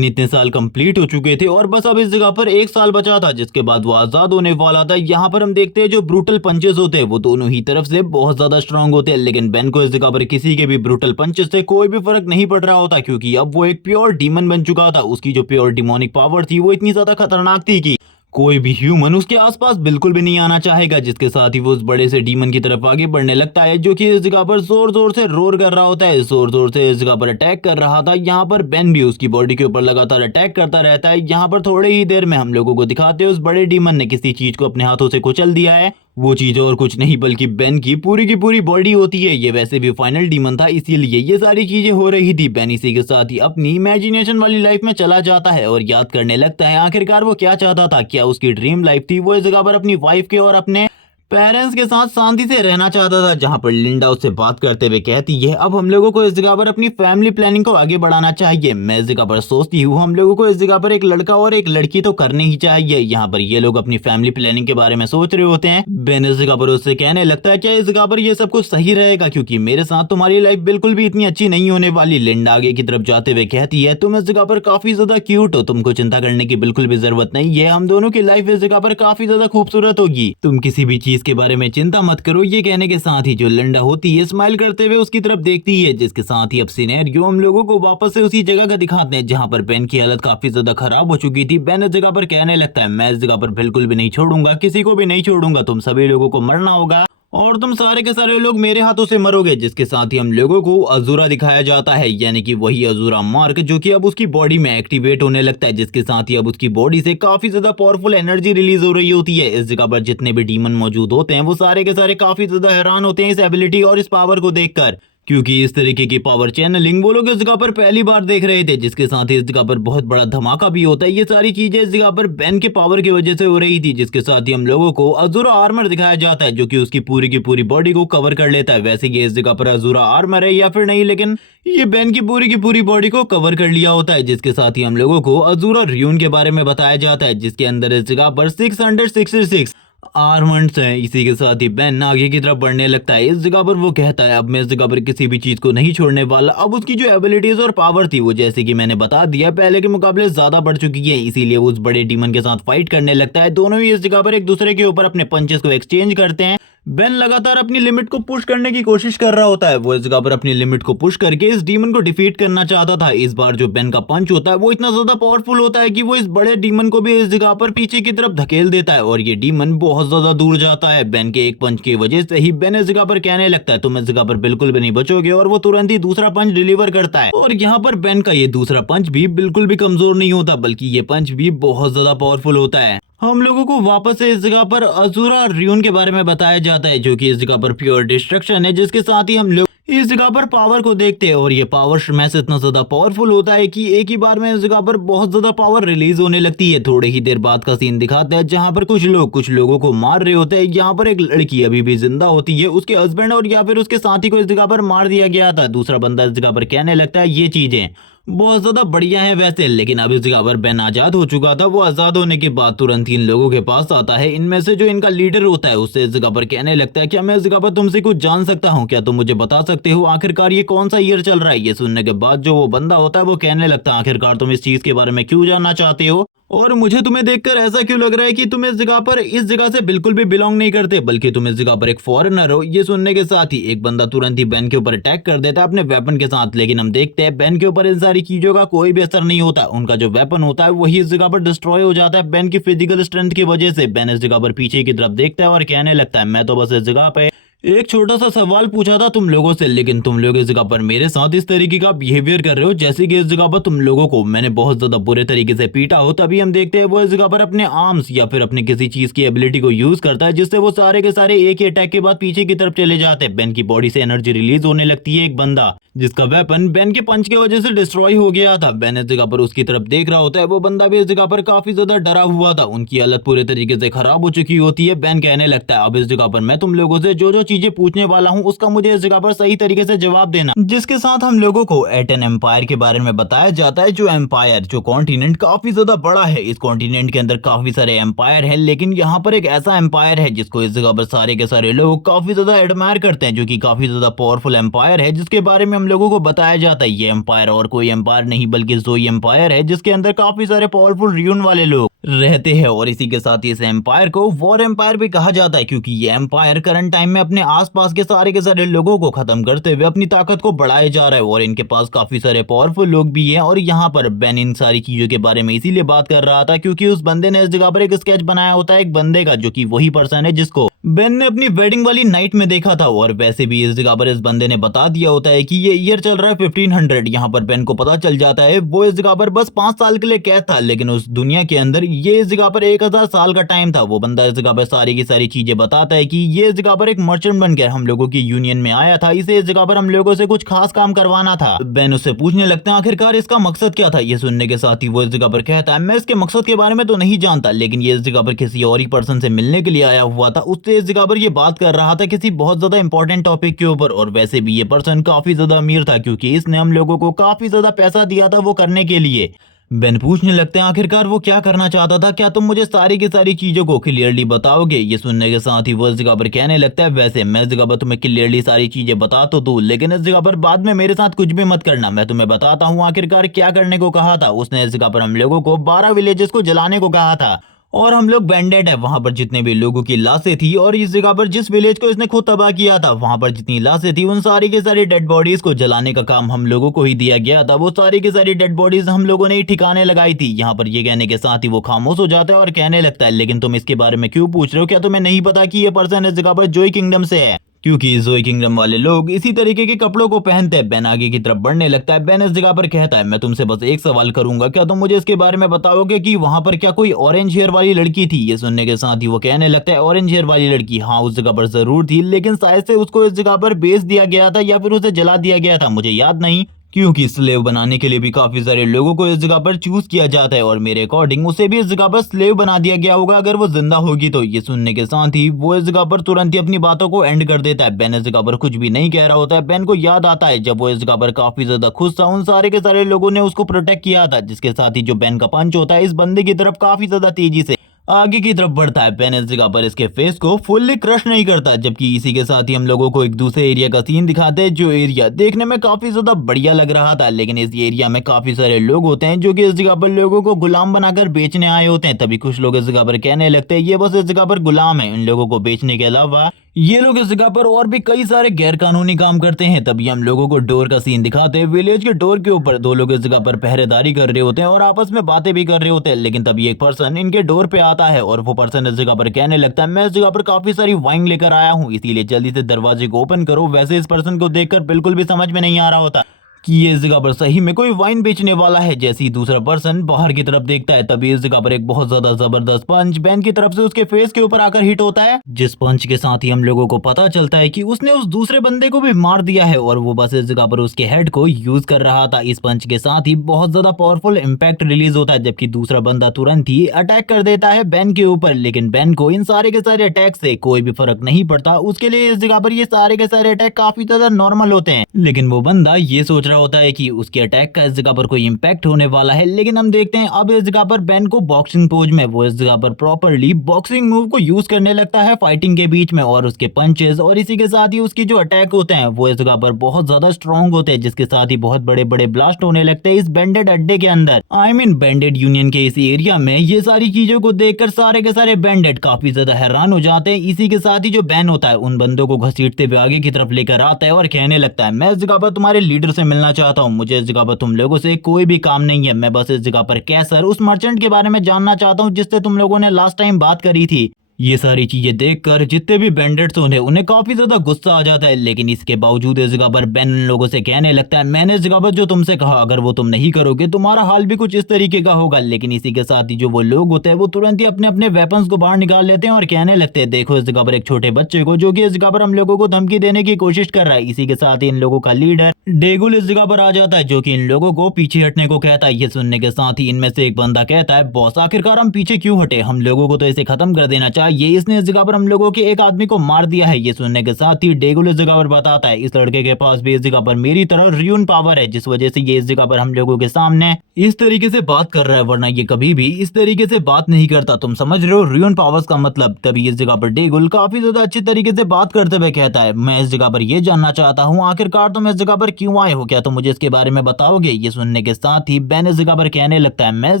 इतने साल कंप्लीट हो चुके थे और बस अब इस जगह पर एक साल बचा था, जिसके बाद वो आजाद होने वाला था। यहाँ पर हम देखते हैं जो ब्रूटल पंचेस होते हैं वो दोनों ही तरफ से बहुत ज्यादा स्ट्रांग होते हैं, लेकिन बेन को इस जगह पर किसी के भी ब्रूटल पंचेस से कोई भी फर्क नहीं पड़ रहा होता, क्योंकि अब वो एक प्योर डीमन बन चुका था। उसकी जो प्योर डिमोनिक पावर थी वो इतनी ज्यादा खतरनाक थी कि कोई भी ह्यूमन उसके आसपास बिल्कुल भी नहीं आना चाहेगा। जिसके साथ ही वो उस बड़े से डीमन की तरफ आगे बढ़ने लगता है, जो कि इस जगह पर जोर जोर से रोर कर रहा होता है, जोर जोर से इस जगह पर अटैक कर रहा था। यहाँ पर बेन भी उसकी बॉडी के ऊपर लगातार अटैक करता रहता है। यहाँ पर थोड़े ही देर में हम लोगों को दिखाते हैं उस बड़े डीमन ने किसी चीज को अपने हाथों से कुचल दिया है। वो चीज और कुछ नहीं बल्कि बेन की पूरी बॉडी होती है। ये वैसे भी फाइनल डीमन था, इसीलिए ये सारी चीजें हो रही थी। बेन इसी के साथ ही अपनी इमेजिनेशन वाली लाइफ में चला जाता है और याद करने लगता है आखिरकार वो क्या चाहता था। क्या उसकी ड्रीम लाइफ थी? वो इस जगह पर अपनी वाइफ के और अपने पेरेंट्स के साथ शांति से रहना चाहता था। जहां पर लिंडा उससे बात करते हुए कहती है अब हम लोगों को इस जगह पर अपनी फैमिली प्लानिंग को आगे बढ़ाना चाहिए। मैं इस जगह पर सोचती हूँ हम लोगों को इस जगह पर एक लड़का और एक लड़की तो करनी ही चाहिए। यहाँ पर ये लोग अपनी फैमिली प्लानिंग के बारे में सोच रहे होते हैं। बेन इस जगह पर उससे कहने लगता है क्या इस जगह पर ये सब कुछ सही रहेगा, क्योंकि मेरे साथ तुम्हारी लाइफ बिल्कुल भी इतनी अच्छी नहीं होने वाली। लिंडा आगे की तरफ जाते हुए कहती है तुम इस जगह पर काफी ज्यादा क्यूट हो, तुमको चिंता करने की बिल्कुल भी जरूरत नहीं है। हम दोनों की लाइफ इस जगह पर काफी ज्यादा खूबसूरत होगी, तुम किसी भी चीज के बारे में चिंता मत करो। ये कहने के साथ ही जो लिंडा होती है स्माइल करते हुए उसकी तरफ देखती है, जिसके साथ ही अब सिनेरियो हम लोगों को वापस से उसी जगह का दिखाते हैं जहां पर बेन की हालत काफी ज्यादा खराब हो चुकी थी। बेन इस जगह पर कहने लगता है मैं इस जगह पर बिल्कुल भी नहीं छोड़ूंगा, किसी को भी नहीं छोड़ूंगा, तुम सभी लोगों को मरना होगा और तुम सारे के सारे लोग मेरे हाथों से मरोगे। जिसके साथ ही हम लोगों को अज़ूरा दिखाया जाता है, यानी कि वही अज़ूरा मार्क जो कि अब उसकी बॉडी में एक्टिवेट होने लगता है। जिसके साथ ही अब उसकी बॉडी से काफी ज्यादा पावरफुल एनर्जी रिलीज हो रही होती है। इस जगह पर जितने भी डीमन मौजूद होते हैं वो सारे के सारे काफी ज्यादा हैरान होते हैं इस एबिलिटी और इस पावर को देखकर, क्योंकि इस तरीके की पावर चैनलिंग वो लोग इस जगह पर पहली बार देख रहे थे। जिसके साथ ही इस जगह पर बहुत बड़ा धमाका भी होता है। ये सारी चीजें इस जगह पर बेन के पावर की वजह से हो रही थी। जिसके साथ ही हम लोगों को अज़ूरा आर्मर दिखाया जाता है, जो कि उसकी पूरी की पूरी बॉडी को कवर कर लेता है। वैसे ये इस जगह पर अज़ूरा आर्मर है या फिर नहीं, लेकिन ये बेन की पूरी बॉडी को कवर कर लिया होता है। जिसके साथ ही हम लोगों को अज़ूरा र्यून के बारे में बताया जाता है, जिसके अंदर इस जगह पर 666 आर्मर्स है। इसी के साथ ही बेन आगे की तरफ बढ़ने लगता है। इस जगह पर वो कहता है अब मैं इस जगह पर किसी भी चीज को नहीं छोड़ने वाला। अब उसकी जो एबिलिटीज और पावर थी वो जैसे कि मैंने बता दिया पहले के मुकाबले ज्यादा बढ़ चुकी है, इसीलिए वो उस बड़े डीमन के साथ फाइट करने लगता है। दोनों ही इस जगह पर एक दूसरे के ऊपर अपने पंचेस को एक्सचेंज करते हैं। बेन लगातार अपनी लिमिट को पुश करने की कोशिश कर रहा होता है। वो इस जगह पर अपनी लिमिट को पुश करके इस डीमन को डिफीट करना चाहता था। इस बार जो बेन का पंच होता है वो इतना ज्यादा पावरफुल होता है कि वो इस बड़े डीमन को भी इस जगह पर पीछे की तरफ धकेल देता है और ये डीमन बहुत ज्यादा दूर जाता है। बेन के एक पंच की वजह से ही बेन इस जगह पर कहने लगता है तुम इस जगह पर बिल्कुल भी नहीं बचोगे, और वो तुरंत ही दूसरा पंच डिलीवर करता है। और यहाँ पर बेन का ये दूसरा पंच भी बिल्कुल भी कमजोर नहीं होता, बल्कि ये पंच भी बहुत ज्यादा पावरफुल होता है। हम लोगों को वापस से इस जगह पर अज़ूरा र्यून के बारे में बताया जाता है, जो कि इस जगह पर प्योर डिस्ट्रक्शन है। जिसके साथ ही हम लोग इस जगह पर पावर को देखते हैं और ये पावर स्मैश इतना ज्यादा पावरफुल होता है कि एक ही बार में इस जगह पर बहुत ज्यादा पावर रिलीज होने लगती है। थोड़े ही देर बाद का सीन दिखाते हैं जहां पर कुछ लोगों को मार रहे होते हैं। यहाँ पर एक लड़की अभी भी जिंदा होती है, उसके हस्बैंड और या फिर उसके साथी को इस जगह पर मार दिया गया था। दूसरा बंदा इस जगह पर कहने लगता है ये चीजें बहुत ज्यादा बढ़िया है वैसे, लेकिन अब इस जगह पर बेन आजाद हो चुका था। वो आजाद होने के बाद तुरंत इन लोगों के पास आता है। इनमें से जो इनका लीडर होता है उससे इस जगह पर कहने लगता है क्या मैं इस जगह पर तुमसे कुछ जान सकता हूँ, क्या तुम मुझे बता सकते हो आखिरकार ये कौन सा ईयर चल रहा है। ये सुनने के बाद जो वो बंदा होता है वो कहने लगता है आखिरकार तुम इस चीज के बारे में क्यों जानना चाहते हो, और मुझे तुम्हें देखकर ऐसा क्यों लग रहा है कि तुम इस जगह से बिल्कुल भी बिलोंग नहीं करते, बल्कि तुम इस जगह पर एक फॉरेनर हो। ये सुनने के साथ ही एक बंदा तुरंत ही बेन के ऊपर अटैक कर देता है अपने वेपन के साथ, लेकिन हम देखते हैं बेन के ऊपर इन सारी चीजों का कोई भी असर नहीं होता। उनका जो वेपन होता है वही इस जगह पर डिस्ट्रॉय हो जाता है बेन की फिजिकल स्ट्रेंथ की वजह से। बेन इस जगह पर पीछे की तरफ देखता है और कहने लगता है मैं तो बस इस जगह पे एक छोटा सा सवाल पूछा था तुम लोगों से, लेकिन तुम लोग इस जगह पर मेरे साथ इस तरीके का बिहेवियर कर रहे हो जैसे कि इस जगह पर तुम लोगों को मैंने बहुत ज्यादा बुरे तरीके से पीटा हो। तभी हम देखते हैं वो इस जगह पर अपने आर्म्स या फिर अपने किसी चीज की एबिलिटी को यूज करता है, जिससे वो सारे के सारे एक ही अटैक के बाद पीछे की तरफ चले जाते हैं। बेन की बॉडी से एनर्जी रिलीज होने लगती है। एक बंदा जिसका वेपन बेन के पंच की वजह से डिस्ट्रॉय हो गया था, बेन इस जगह पर उसकी तरफ देख रहा होता है। वो बंदा भी इस जगह पर काफी ज्यादा डरा हुआ था, उनकी हालत पूरे तरीके से खराब हो चुकी होती है। बेन कहने लगता है अब इस जगह पर मैं तुम लोगों से जो चीजें पूछने वाला हूँ उसका मुझे इस जगह पर सही तरीके से जवाब देना। जिसके साथ हम लोगों को एटन एम्पायर के बारे में बताया जाता है। जो एम्पायर, जो कॉन्टिनेंट काफी ज्यादा बड़ा है। इस कॉन्टिनेंट के अंदर काफी सारे एम्पायर है, लेकिन यहाँ पर एक ऐसा एम्पायर है जिसको इस जगह पर सारे के सारे लोग काफी ज्यादा एडमायर करते हैं, जो कि काफी ज्यादा पावरफुल एम्पायर है, जिसके बारे में हम लोगों को बताया जाता है। ये एम्पायर और कोई एम्पायर नहीं बल्कि जोई एम्पायर है, जिसके अंदर काफी सारे पावरफुल र्यून वाले लोग रहते हैं। और इसी के साथ इस एम्पायर को वॉर एम्पायर भी कहा जाता है, क्योंकि ये एम्पायर करंट टाइम में अपने आसपास के सारे लोगों को खत्म करते हुए अपनी ताकत को बढ़ाया जा रहा है। और इनके पास काफी सारे पावरफुल लोग भी हैं। और यहाँ पर बेन इन सारी चीजों के बारे में इसीलिए बात कर रहा था क्योंकि उस बंदे ने इस जगह पर एक स्केच बनाया होता है, एक बंदे का, जो कि वही पर्सन है जिसको बेन ने अपनी वेडिंग वाली नाइट में देखा था। और वैसे भी इस जगह पर इस बंदे ने बता दिया होता है कि ये ईयर चल रहा है 1500। यहाँ पर बेन को पता चल जाता है वो इस जगह पर बस 5 साल के लिए कैद था, लेकिन उस दुनिया के अंदर ये इस जगह पर 1000 साल का टाइम था। वो बंदा इस जगह पर सारी की सारी चीजें बताता है कि ये इस जगह पर एक मर्चेंट बनकर हम लोगों की यूनियन में आया था, इसे इस जगह पर हम लोगों से कुछ खास काम करवाना था। बेन उससे पूछने लगते हैं आखिरकार इसका मकसद क्या था। ये सुनने के साथ ही वो इस जगह पर कहता है मैं इसके मकसद के बारे में तो नहीं जानता, लेकिन ये इस जगह पर किसी और ही पर्सन से मिलने के लिए आया हुआ था। उससे इस जगह पर ये बात कर रहा था किसी बहुत ज्यादा इंपॉर्टेंट टॉपिक के ऊपर। और वैसे भी ये पर्सन काफी ज्यादा अमीर था, क्योंकि इसने हम लोगों को काफी ज्यादा पैसा दिया था वो करने के लिए। बेन पूछने लगते हैं आखिरकार वो क्या करना चाहता था, क्या तुम मुझे सारी की सारी चीजों को क्लियरली बताओगे। ये सुनने के साथ ही वो इस जगह पर कहने लगता है वैसे मैं इस जगह पर तुम्हें क्लियरली सारी चीजें बता तो दूं, लेकिन इस जगह पर बाद में मेरे साथ कुछ भी मत करना। मैं तुम्हें बताता हूँ आखिरकार क्या करने को कहा था। उसने इस जगह पर हम लोगों को 12 विलेजेस को जलाने को कहा था। और हम लोग बैंडेड है, वहां पर जितने भी लोगों की लाशें थी, और इस जगह पर जिस विलेज को इसने खुद तबाह किया था वहां पर जितनी लाशें थी उन सारी के सारी डेड बॉडीज को जलाने का काम हम लोगों को ही दिया गया था। वो सारी की सारी डेड बॉडीज हम लोगों ने ही ठिकाने लगाई थी। यहाँ पर ये कहने के साथ ही वो खामोश हो जाता है और कहने लगता है लेकिन तुम इसके बारे में क्यों पूछ रहे हो, क्या तुम्हें नहीं पता कि ये पर्सन इस जगह पर जोई किंगडम से है, क्योंकि जोई किंगडम वाले लोग इसी तरीके के कपड़ों को पहनते हैं। बेन आगे की तरफ बढ़ने लगता है। बेन इस जगह पर कहता है मैं तुमसे बस एक सवाल करूंगा, क्या तुम मुझे इसके बारे में बताओगे कि वहां पर क्या कोई ऑरेंज हेयर वाली लड़की थी। ये सुनने के साथ ही वो कहने लगता है ऑरेंज हेयर वाली लड़की, हाँ उस जगह पर जरूर थी, लेकिन शायद से उसको इस जगह पर बेच दिया गया था या फिर उसे जला दिया गया था, मुझे याद नहीं, क्योंकि स्लेव बनाने के लिए भी काफी सारे लोगों को इस जगह पर चूज किया जाता है। और मेरे अकॉर्डिंग उसे भी इस जगह पर स्लेव बना दिया गया होगा अगर वो जिंदा होगी तो। ये सुनने के साथ ही वो इस जगह पर तुरंत ही अपनी बातों को एंड कर देता है। बेन इस जगह पर कुछ भी नहीं कह रहा होता है। बेन को याद आता है जब वो इस जगह पर काफी ज्यादा खुश था, उन सारे के सारे लोगों ने उसको प्रोटेक्ट किया था, जिसके साथ ही जो बेन का पंच होता है इस बंदे की तरफ काफी ज्यादा तेजी से आगे की तरफ बढ़ता है। बेन इस जगह पर इसके फेस को फुल्ली क्रश नहीं करता, जबकि इसी के साथ ही हम लोगों को एक दूसरे एरिया का सीन दिखाते हैं, जो एरिया देखने में काफी ज्यादा बढ़िया लग रहा था। लेकिन इस एरिया में काफी सारे लोग होते हैं जो कि इस जगह पर लोगों को गुलाम बनाकर बेचने आए होते हैं। तभी कुछ लोग इस जगह पर कहने लगते हैं ये बस इस जगह पर गुलाम है, इन लोगों को बेचने के अलावा ये लोग इस जगह पर और भी कई सारे गैर कानूनी काम करते हैं। तभी हम लोगों को डोर का सीन दिखाते हैं। विलेज के डोर के ऊपर 2 लोग इस जगह पर पहरेदारी कर रहे होते हैं और आपस में बातें भी कर रहे होते हैं। लेकिन तभी एक पर्सन इनके डोर पे आता है और वो पर्सन इस जगह पर कहने लगता है मैं इस जगह पर काफी सारी वाइन लेकर आया हूँ, इसीलिए जल्दी से दरवाजे को ओपन करो। वैसे इस पर्सन को देखकर बिल्कुल भी समझ में नहीं आ रहा होता कि ये इस जगह पर सही में कोई वाइन बेचने वाला है। जैसे ही दूसरा पर्सन बाहर की तरफ देखता है तभी इस जगह पर एक बहुत ज्यादा जबरदस्त पंच बेन की तरफ से उसके फेस के ऊपर आकर हिट होता है, जिस पंच के साथ ही हम लोगों को पता चलता है कि उसने उस दूसरे बंदे को भी मार दिया है और वो बस इस जगह पर उसके हेड को यूज कर रहा था। इस पंच के साथ ही बहुत ज्यादा पावरफुल इम्पैक्ट रिलीज होता है, जबकि दूसरा बंदा तुरंत ही अटैक कर देता है बेन के ऊपर। लेकिन बेन को इन सारे के सारे अटैक से कोई भी फर्क नहीं पड़ता, उसके लिए इस जगह पर ये सारे के सारे अटैक काफी ज्यादा नॉर्मल होते हैं। लेकिन वो बंदा ये सोच रहा होता है कि उसके अटैक का इस जगह पर कोई इंपैक्ट होने वाला है। लेकिन हम देखते हैं अब इस जगह पर बेन को बॉक्सिंग पोज में वो इस जगह पर प्रॉपर्ली बॉक्सिंग मूव को यूज करने लगता है फाइटिंग के बीच में, और उसके पंचेस और इसी के साथ ही उसकी जो अटैक होते हैं वो इस जगह पर बहुत ज्यादा स्ट्रॉन्ग होते हैं, जिसके साथ ही बहुत बड़े बड़े ब्लास्ट होने लगते हैं इस बैंडेड अड्डे के अंदर। आई मीन बैंडेड यूनियन के इस एरिया में ये सारी चीजों को देखकर सारे के सारे बैंडेड काफी ज्यादा हैरान हो जाते हैं। इसी के साथ ही जो बैन होता है उन बंदों को घसीटते हुए आगे की तरफ लेकर आता है और कहने लगता है मैं इस जगह पर तुम्हारे लीडर से मिलना चाहता हूँ, मुझे इस जगह पर तुम लोगों से कोई भी काम नहीं है, मैं बस इस जगह पर कैसर उस मर्चेंट के बारे में जानना चाहता हूँ जिससे तुम लोगों ने लास्ट टाइम बात करी थी। ये सारी चीजें देखकर जितने भी बैंडेड्स होंगे उन्हें काफी ज्यादा गुस्सा आ जाता है। लेकिन इसके बावजूद इस जगह पर बेन उन लोगों से कहने लगता है मैंने इस जगह पर जो तुमसे कहा अगर वो तुम नहीं करोगे तुम्हारा हाल भी कुछ इस तरीके का होगा। लेकिन इसी के साथ ही जो वो लोग होते हैं वो तुरंत ही अपने अपने वेपन्स को बाहर निकाल लेते हैं और कहने लगते हैं देखो इस जगह पर एक छोटे बच्चे को जो कि इस जगह पर हम लोगों को धमकी देने की कोशिश कर रहा है। इसी के साथ ही इन लोगों का लीडर डेगुल इस जगह पर आ जाता है जो कि इन लोगों को पीछे हटने को कहता है। ये सुनने के साथ ही इनमें से एक बंदा कहता है बॉस आखिरकार हम पीछे क्यों हटे, हम लोगों को तो इसे खत्म कर देना चाहिए ये इसने इस जगह पर हम लोगों के एक आदमी को मार दिया है। ये सुनने के साथ ही डेगुल इस जगह पर बताता है इस लड़के के पास भी इस जगह पर मेरी तरह रियून पावर है, जिस वजह से ये इस जगह पर हम लोगों के सामने इस तरीके से बात कर रहा है, वरना ये कभी भी इस तरीके से बात नहीं करता। तुम समझ रहे हो रियून पावर्स का मतलब। तभी इस जगह पर डेगुल काफी ज्यादा अच्छी तरीके से बात करते हुए कहता है मैं इस जगह पर ये जानना चाहता हूँ आखिरकार तुम इस जगह पर क्यों आए हो, क्या तुम मुझे इसके बारे में बताओगे। ये सुनने के साथ ही बेन इस जगह पर कहने लगता है मैं इस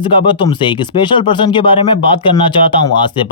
जगह पर तुमसे एक स्पेशल पर्सन के बारे में बात करना चाहता हूँ। आज से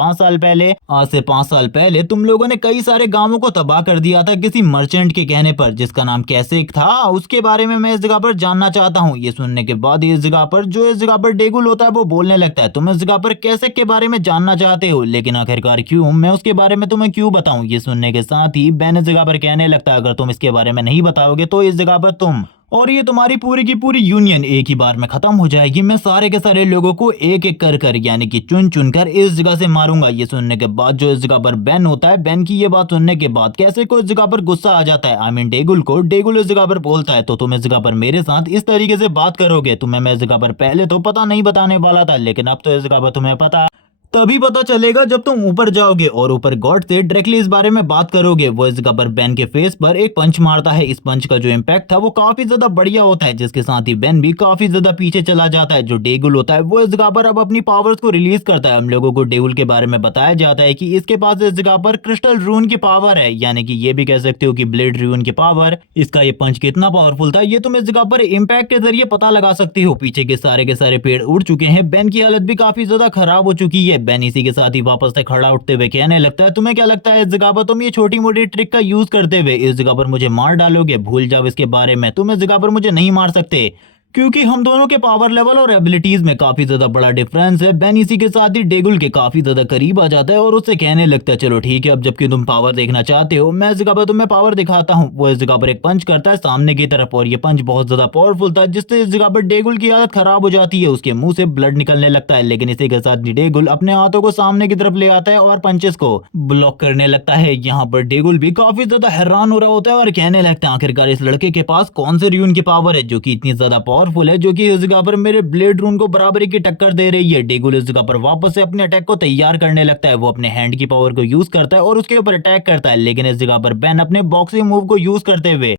5 साल पहले तुम लोगों ने कई सारे गांवों को तबाह कर दिया था किसी मर्चेंट के कहने पर, जिसका नाम कैसेक था। उसके बारे में मैं इस जगह पर जानना चाहता हूँ। ये सुनने के बाद इस जगह पर इस जगह पर डेगुल होता है वो बोलने लगता है तुम इस जगह पर कैसेक के बारे में जानना चाहते हो, लेकिन आखिरकार क्यों, मैं उसके बारे में तुम्हें क्यों बताऊं। ये सुनने के साथ ही बेन इस जगह पर कहने लगता है अगर तुम इसके बारे में नहीं बताओगे तो इस जगह पर तुम और ये तुम्हारी पूरी की पूरी यूनियन एक ही बार में खत्म हो जाएगी। मैं सारे के सारे लोगों को एक एक कर यानी कि चुन चुन कर इस जगह से मारूंगा। ये सुनने के बाद इस जगह पर बेन होता है, बेन की ये बात सुनने के बाद कैसे को इस जगह पर गुस्सा आ जाता है। आई मीन डेगुल को। डेगुल इस जगह पर बोलता है तो तुम इस जगह पर मेरे साथ इस तरीके से बात करोगे। तुम्हें मैं इस जगह पर पहले तो पता नहीं बताने वाला था, लेकिन अब तो इस जगह पर तुम्हें पता तभी पता चलेगा जब तुम ऊपर जाओगे और ऊपर गॉड से डायरेक्टली इस बारे में बात करोगे। वो इस जगह पर बेन के फेस पर एक पंच मारता है। इस पंच का जो इम्पैक्ट था वो काफी ज्यादा बढ़िया होता है, जिसके साथ ही बेन भी काफी ज्यादा पीछे चला जाता है। जो डेगुल होता है वो इस जगह पर अब अपनी पावर्स को रिलीज करता है। हम लोगों को डेगुल के बारे में बताया जाता है कि इसके पास इस जगह पर क्रिस्टल रून की पावर है, यानी कि ये भी कह सकते हो कि ब्लेड रून की पावर। इसका ये पंच कितना पावरफुल था ये तुम इस जगह पर इम्पैक्ट के जरिए पता लगा सकते हो। पीछे के सारे पेड़ उड़ चुके हैं, बेन की हालत भी काफी ज्यादा खराब हो चुकी है। बेन इसी के साथ ही वापस से खड़ा उठते हुए कहने लगता है तुम्हें क्या लगता है इस जगह पर तुम ये छोटी मोटी ट्रिक का यूज करते हुए इस जगह पर मुझे मार डालोगे। भूल जाओ इसके बारे में, तुम इस जगह पर मुझे नहीं मार सकते क्योंकि हम दोनों के पावर लेवल और एबिलिटीज में काफी ज्यादा बड़ा डिफरेंस है। बेन इसी के साथ ही डेगुल के काफी ज्यादा करीब आ जाता है और उससे कहने लगता है चलो ठीक है, अब जबकि तुम पावर देखना चाहते हो मैं इस जगह पर तुम्हें पावर दिखाता हूँ। वो इस जगह पर एक पंच करता है सामने की तरफ और ये पंच बहुत ज्यादा पावरफुल था, जिससे इस जगह पर डेगुल की हालत खराब हो जाती है। उसके मुंह से ब्लड निकलने लगता है, लेकिन इसी के साथ डेगुल अपने हाथों को सामने की तरफ ले आता है और पंचेस को ब्लॉक करने लगता है। यहाँ पर डेगुल भी काफी ज्यादा हैरान हो रहा होता है और कहने लगता है आखिरकार इस लड़के के पास कौन से र्यून की पावर है जो कि इतनी ज्यादा पावरफुल है, जो कि इस जगह पर मेरे ब्लेड रून को बराबरी की टक्कर दे रही है। डेगुल इस जगह पर वापस से अपने अटैक को तैयार करने लगता है। वो अपने हैंड की पावर को यूज करता है और उसके ऊपर अटैक करता है, लेकिन इस जगह पर बेन अपने बॉक्सिंग मूव को यूज करते हुए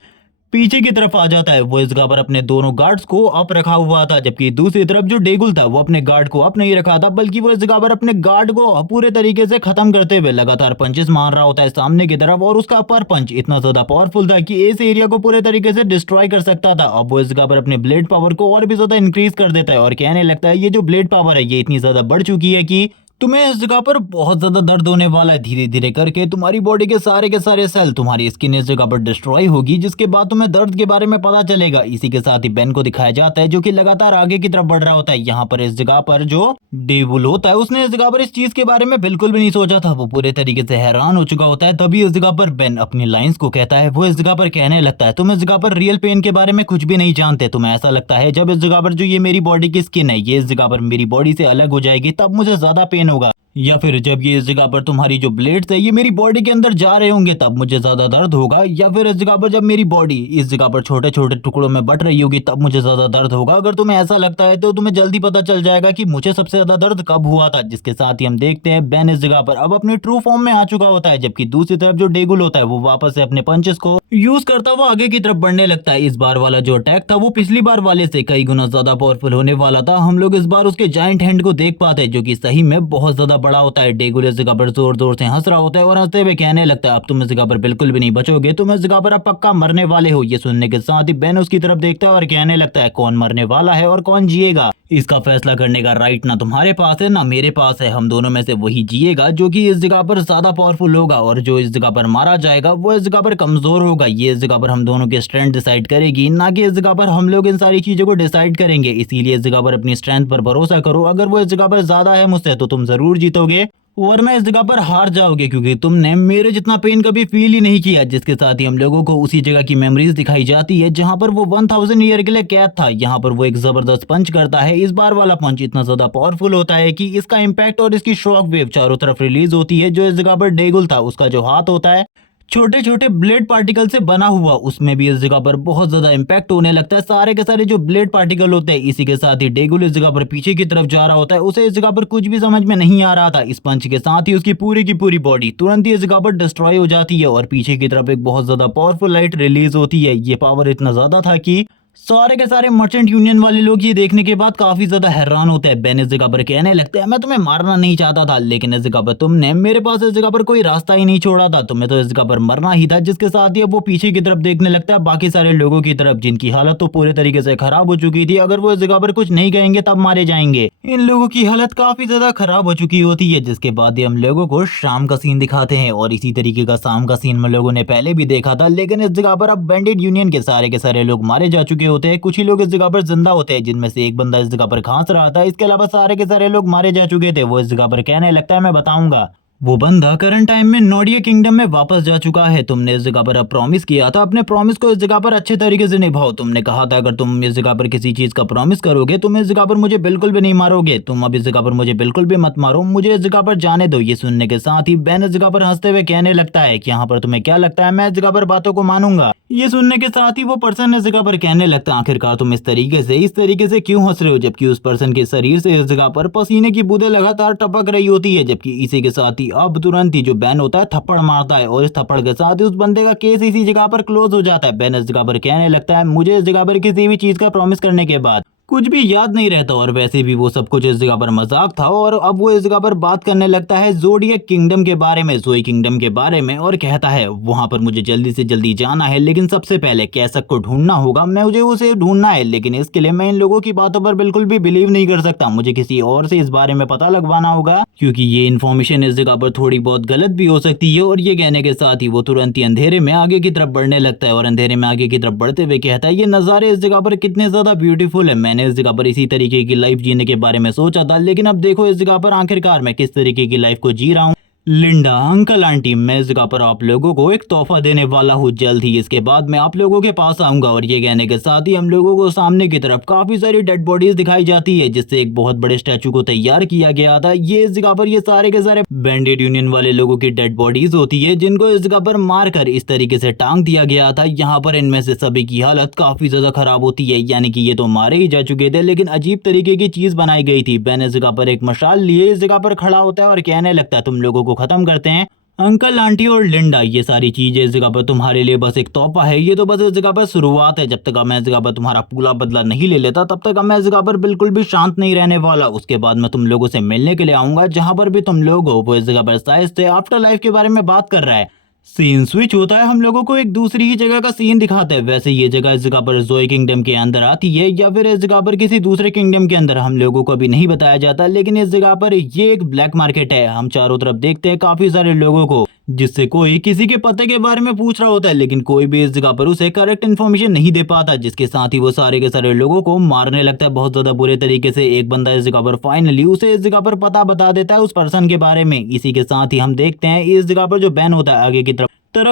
पीछे की तरफ आ जाता है। वो इस जगह पर अपने दोनों गार्ड्स को अप रखा हुआ था, जबकि दूसरी तरफ जो डेगुल था वो अपने गार्ड को अप नहीं रखा था, बल्कि वो इस जगह पर अपने गार्ड को पूरे तरीके से खत्म करते हुए लगातार पंचेस मार रहा होता है सामने की तरफ। और उसका पर पंच इतना ज्यादा पावरफुल था कि इस एरिया को पूरे तरीके से डिस्ट्रॉय कर सकता था। अब वो इस जगह पर अपने ब्लेड पावर को और भी ज्यादा इंक्रीज कर देता है और कहने लगता है ये जो ब्लेड पावर है ये इतनी ज्यादा बढ़ चुकी है कि तुम्हें इस जगह पर बहुत ज्यादा दर्द होने वाला है। धीरे धीरे करके तुम्हारी बॉडी के सारे सेल, तुम्हारी स्किन इस जगह पर डिस्ट्रॉय होगी, जिसके बाद तुम्हें दर्द के बारे में पता चलेगा। इसी के साथ ही बेन को दिखाया जाता है जो कि लगातार आगे की तरफ बढ़ रहा होता है। यहाँ पर इस जगह पर जो डेवुल होता है उसने इस जगह पर इस चीज के बारे में बिल्कुल भी नहीं सोचा था। वो पूरे तरीके से हैरान हो चुका होता है। तभी इस जगह पर बेन अपनी लाइंस को कहता है। वो इस जगह पर कहने लगता है तुम इस जगह पर रियल पेन के बारे में कुछ भी नहीं जानते। तुम्हें ऐसा लगता है जब इस जगह पर जो ये मेरी बॉडी की स्किन है ये इस जगह पर मेरी बॉडी से अलग हो जाएगी तब मुझे ज्यादा पेन होगा, या फिर जब ये इस जगह पर तुम्हारी जो ब्लेड्स है ये मेरी बॉडी के अंदर जा रहे होंगे तब मुझे ज्यादा दर्द होगा, या फिर इस जगह पर जब मेरी बॉडी इस जगह पर छोटे छोटे टुकड़ों में बट रही होगी तब मुझे ज्यादा दर्द होगा। अगर तुम्हें ऐसा लगता है तो तुम्हें जल्दी पता चल जाएगा कि मुझे सबसे ज्यादा दर्द कब हुआ था। जिसके साथ ही हम देखते हैं बेन इस जगह पर अब अपने ट्रू फॉर्म में आ चुका होता है, जबकि दूसरी तरफ जो डेगुल होता है वो वापस से अपने पंचेस को यूज करता हुआ आगे की तरफ बढ़ने लगता है। इस बार वाला जो अटैक था वो पिछली बार वाले से कई गुना ज्यादा पावरफुल होने वाला था। हम लोग इस बार उसके जायंट हैंड को देख पाते हैं जो कि सही में बहुत ज्यादा बड़ा होता है। डेगुल इस जगह पर जोर जोर से हंस रहा होता है और हंसते हुए कहने लगता है अब तुम इस जगह पर बिल्कुल भी नहीं बचोगे, तुम इस जगह पर अब पक्का मरने वाले हो। ये सुनने के साथ ही बेन उसकी तरफ देखता है और कहने लगता है कौन मरने वाला है और कौन जिएगा, इसका फैसला करने का राइट ना तुम्हारे पास है ना मेरे पास है। हम दोनों में से वही जिएगा जो कि इस जगह पर ज्यादा पावरफुल होगा, और जो इस जगह पर मारा जाएगा वो इस जगह पर कमजोर होगा। ये इस जगह पर हम दोनों की स्ट्रेंथ डिसाइड करेगी, ना कि इस जगह पर हम लोग इन सारी चीजों को डिसाइड करेंगे। इसीलिए इस जगह पर अपनी स्ट्रेंथ पर भरोसा करो। अगर वो इस जगह पर ज्यादा है मुझसे तो तुम जरूर जीतोगे, वरना इस जगह पर हार जाओगे, क्योंकि तुमने मेरे जितना पेन कभी फील ही नहीं किया। जिसके साथ ही हम लोगों को उसी जगह की मेमोरीज दिखाई जाती है जहां पर वो 1000 ईयर के लिए कैद था। यहाँ पर वो एक जबरदस्त पंच करता है। इस बार वाला पंच इतना ज्यादा पावरफुल होता है कि इसका इम्पैक्ट और इसकी शॉक वेव चारों तरफ रिलीज होती है। जो इस जगह पर डेगुल था उसका जो हाथ होता है छोटे छोटे ब्लेड पार्टिकल से बना हुआ, उसमें भी इस जगह पर बहुत ज्यादा इम्पैक्ट होने लगता है। सारे के सारे जो ब्लेड पार्टिकल होते हैं, इसी के साथ ही डेगुल इस जगह पर पीछे की तरफ जा रहा होता है। उसे इस जगह पर कुछ भी समझ में नहीं आ रहा था। इस पंच के साथ ही उसकी पूरी बॉडी तुरंत ही इस जगह पर डिस्ट्रॉय हो जाती है और पीछे की तरफ एक बहुत ज्यादा पावरफुल लाइट रिलीज होती है। ये पावर इतना ज्यादा था कि सारे के सारे मर्चेंट यूनियन वाले लोग ये देखने के बाद काफी ज्यादा हैरान होते हैं। बेन इस जगह पर कहने लगते हैं, मैं तुम्हें मारना नहीं चाहता था, लेकिन इस जगह पर तुमने मेरे पास इस जगह पर कोई रास्ता ही नहीं छोड़ा था, तुम्हें तो इस जगह पर मरना ही था। जिसके साथ ही अब वो पीछे की तरफ देखने लगता है, बाकी सारे लोगों की तरफ, जिनकी हालत तो पूरे तरीके से खराब हो चुकी थी। अगर वो इस जगह पर कुछ नहीं कहेंगे तब मारे जाएंगे। इन लोगों की हालत काफी ज्यादा खराब हो चुकी होती है। जिसके बाद ही हम लोगों को शाम का सीन दिखाते हैं और इसी तरीके का शाम का सीन हम लोगों ने पहले भी देखा था, लेकिन इस जगह पर अब बैंडेड यूनियन के सारे लोग मारे जा चुके होते हैं। कुछ ही लोग इस जगह पर जिंदा होते हैं, जिनमें से एक बंदा इस जगह पर खांस रहा था। इसके अलावा सारे के सारे लोग मारे जा चुके थे। वो इस जगह पर कहने लगता है, मैं बताऊंगा। वो बंदा करंट टाइम में नोडिया किंगडम में वापस जा चुका है। तुमने इस जगह पर अब प्रॉमिस किया था, अपने प्रॉमिस को इस जगह पर अच्छे तरीके से निभाओ। तुमने कहा था अगर तुम इस जगह पर किसी चीज का प्रॉमिस करोगे, तुम इस जगह पर मुझे बिल्कुल भी नहीं मारोगे। तुम अब इस जगह पर मुझे बिल्कुल भी मत मारो, मुझे इस जगह पर जाने दो। ये सुनने के साथ ही बेन इस जगह पर हंसते हुए कहने लगता है कि यहाँ पर तुम्हें क्या लगता है मैं इस जगह पर बातों को मानूंगा। ये सुनने के साथ ही वो पर्सन इस जगह पर कहने लगता है, आखिरकार तुम इस तरीके से क्यों हंस रहे हो, जबकि उस पर्सन के शरीर से इस जगह पर पसीने की बूंदें लगातार टपक रही होती है। जबकि इसी के साथ ही अब तुरंत ही जो बैन होता है थप्पड़ मारता है और इस थप्पड़ के साथ ही उस बंदे का केस इसी जगह पर क्लोज हो जाता है। बैन इस जगह पर कहने लगता है, मुझे इस जगह पर किसी भी चीज का प्रॉमिस करने के बाद कुछ भी याद नहीं रहता और वैसे भी वो सब कुछ इस जगह पर मजाक था। और अब वो इस जगह पर बात करने लगता है ज़ोडिएक किंगडम के बारे में, ज़ोई किंगडम के बारे में, और कहता है वहां पर मुझे जल्दी से जल्दी जाना है, लेकिन सबसे पहले कैसक को ढूंढना होगा। मुझे उसे ढूंढना है, लेकिन इसके लिए मैं इन लोगों की बातों पर बिल्कुल भी बिलीव नहीं कर सकता। मुझे किसी और से इस बारे में पता लगवाना होगा, क्योंकि ये इन्फॉर्मेशन इस जगह पर थोड़ी बहुत गलत भी हो सकती है। और ये कहने के साथ ही वो तुरंत ही अंधेरे में आगे की तरफ बढ़ने लगता है और अंधेरे में आगे की तरफ बढ़ते हुए कहता है, ये नज़ारे इस जगह पर कितने ज्यादा ब्यूटीफुल है। मैंने इस जगह पर इसी तरीके की लाइफ जीने के बारे में सोचा था, लेकिन अब देखो इस जगह पर आखिरकार मैं किस तरीके की लाइफ को जी रहा हूँ। लिंडा, अंकल, आंटी, मैं इस जगह पर आप लोगों को एक तोहफा देने वाला हूँ जल्द ही। इसके बाद मैं आप लोगों के पास आऊंगा। और ये कहने के साथ ही हम लोगों को सामने की तरफ काफी सारी डेड बॉडीज दिखाई जाती है, जिससे एक बहुत बड़े स्टैचू को तैयार किया गया था। ये इस जगह पर ये सारे के सारे बैंडेड यूनियन वाले लोगों की डेड बॉडीज होती है, जिनको इस जगह पर मारकर इस तरीके से टांग दिया गया था। यहाँ पर इनमें से सभी की हालत काफी ज्यादा खराब होती है, यानी कि ये तो मारे ही जा चुके थे, लेकिन अजीब तरीके की चीज बनाई गई थी। बैन इस जगह पर एक मशाल लिए इस जगह पर खड़ा होता है और कहने लगता है, तुम लोगों को खत्म करते हैं। अंकल, आंटी और लिंडा, ये सारी चीजें इस जगह पर तुम्हारे लिए बस एक तोहफा है। ये तो बस इस जगह पर शुरुआत है। जब तक मैं इस जगह पर तुम्हारा पूरा बदला नहीं ले लेता, तब तक मैं इस जगह पर बिल्कुल भी शांत नहीं रहने वाला। उसके बाद मैं तुम लोगों से मिलने के लिए आऊंगा। जहां पर भी तुम लोग हो, वो इस जगह पर शायद से आफ्टर लाइफ के बारे में बात कर रहा है। सीन स्विच होता है, हम लोगों को एक दूसरी ही जगह का सीन दिखाता है। वैसे ये जगह इस जगह पर ज़ोई किंगडम के अंदर आती है या फिर इस जगह पर किसी दूसरे किंगडम के अंदर, हम लोगों को अभी नहीं बताया जाता। लेकिन इस जगह पर ये एक ब्लैक मार्केट है। हम चारों तरफ देखते हैं काफी सारे लोगों को, जिससे कोई किसी के पते के बारे में पूछ रहा होता है, लेकिन कोई भी इस जगह पर उसे करेक्ट इन्फॉर्मेशन नहीं दे पाता। जिसके साथ ही वो सारे के सारे लोगों को मारने लगता है बहुत ज्यादा बुरे तरीके से। एक बंदा इस जगह पर फाइनली उसे इस जगह पर पता बता देता है उस पर्सन के बारे में। इसी के साथ ही हम देखते हैं इस जगह पर जो बैन होता है आगे की तरफ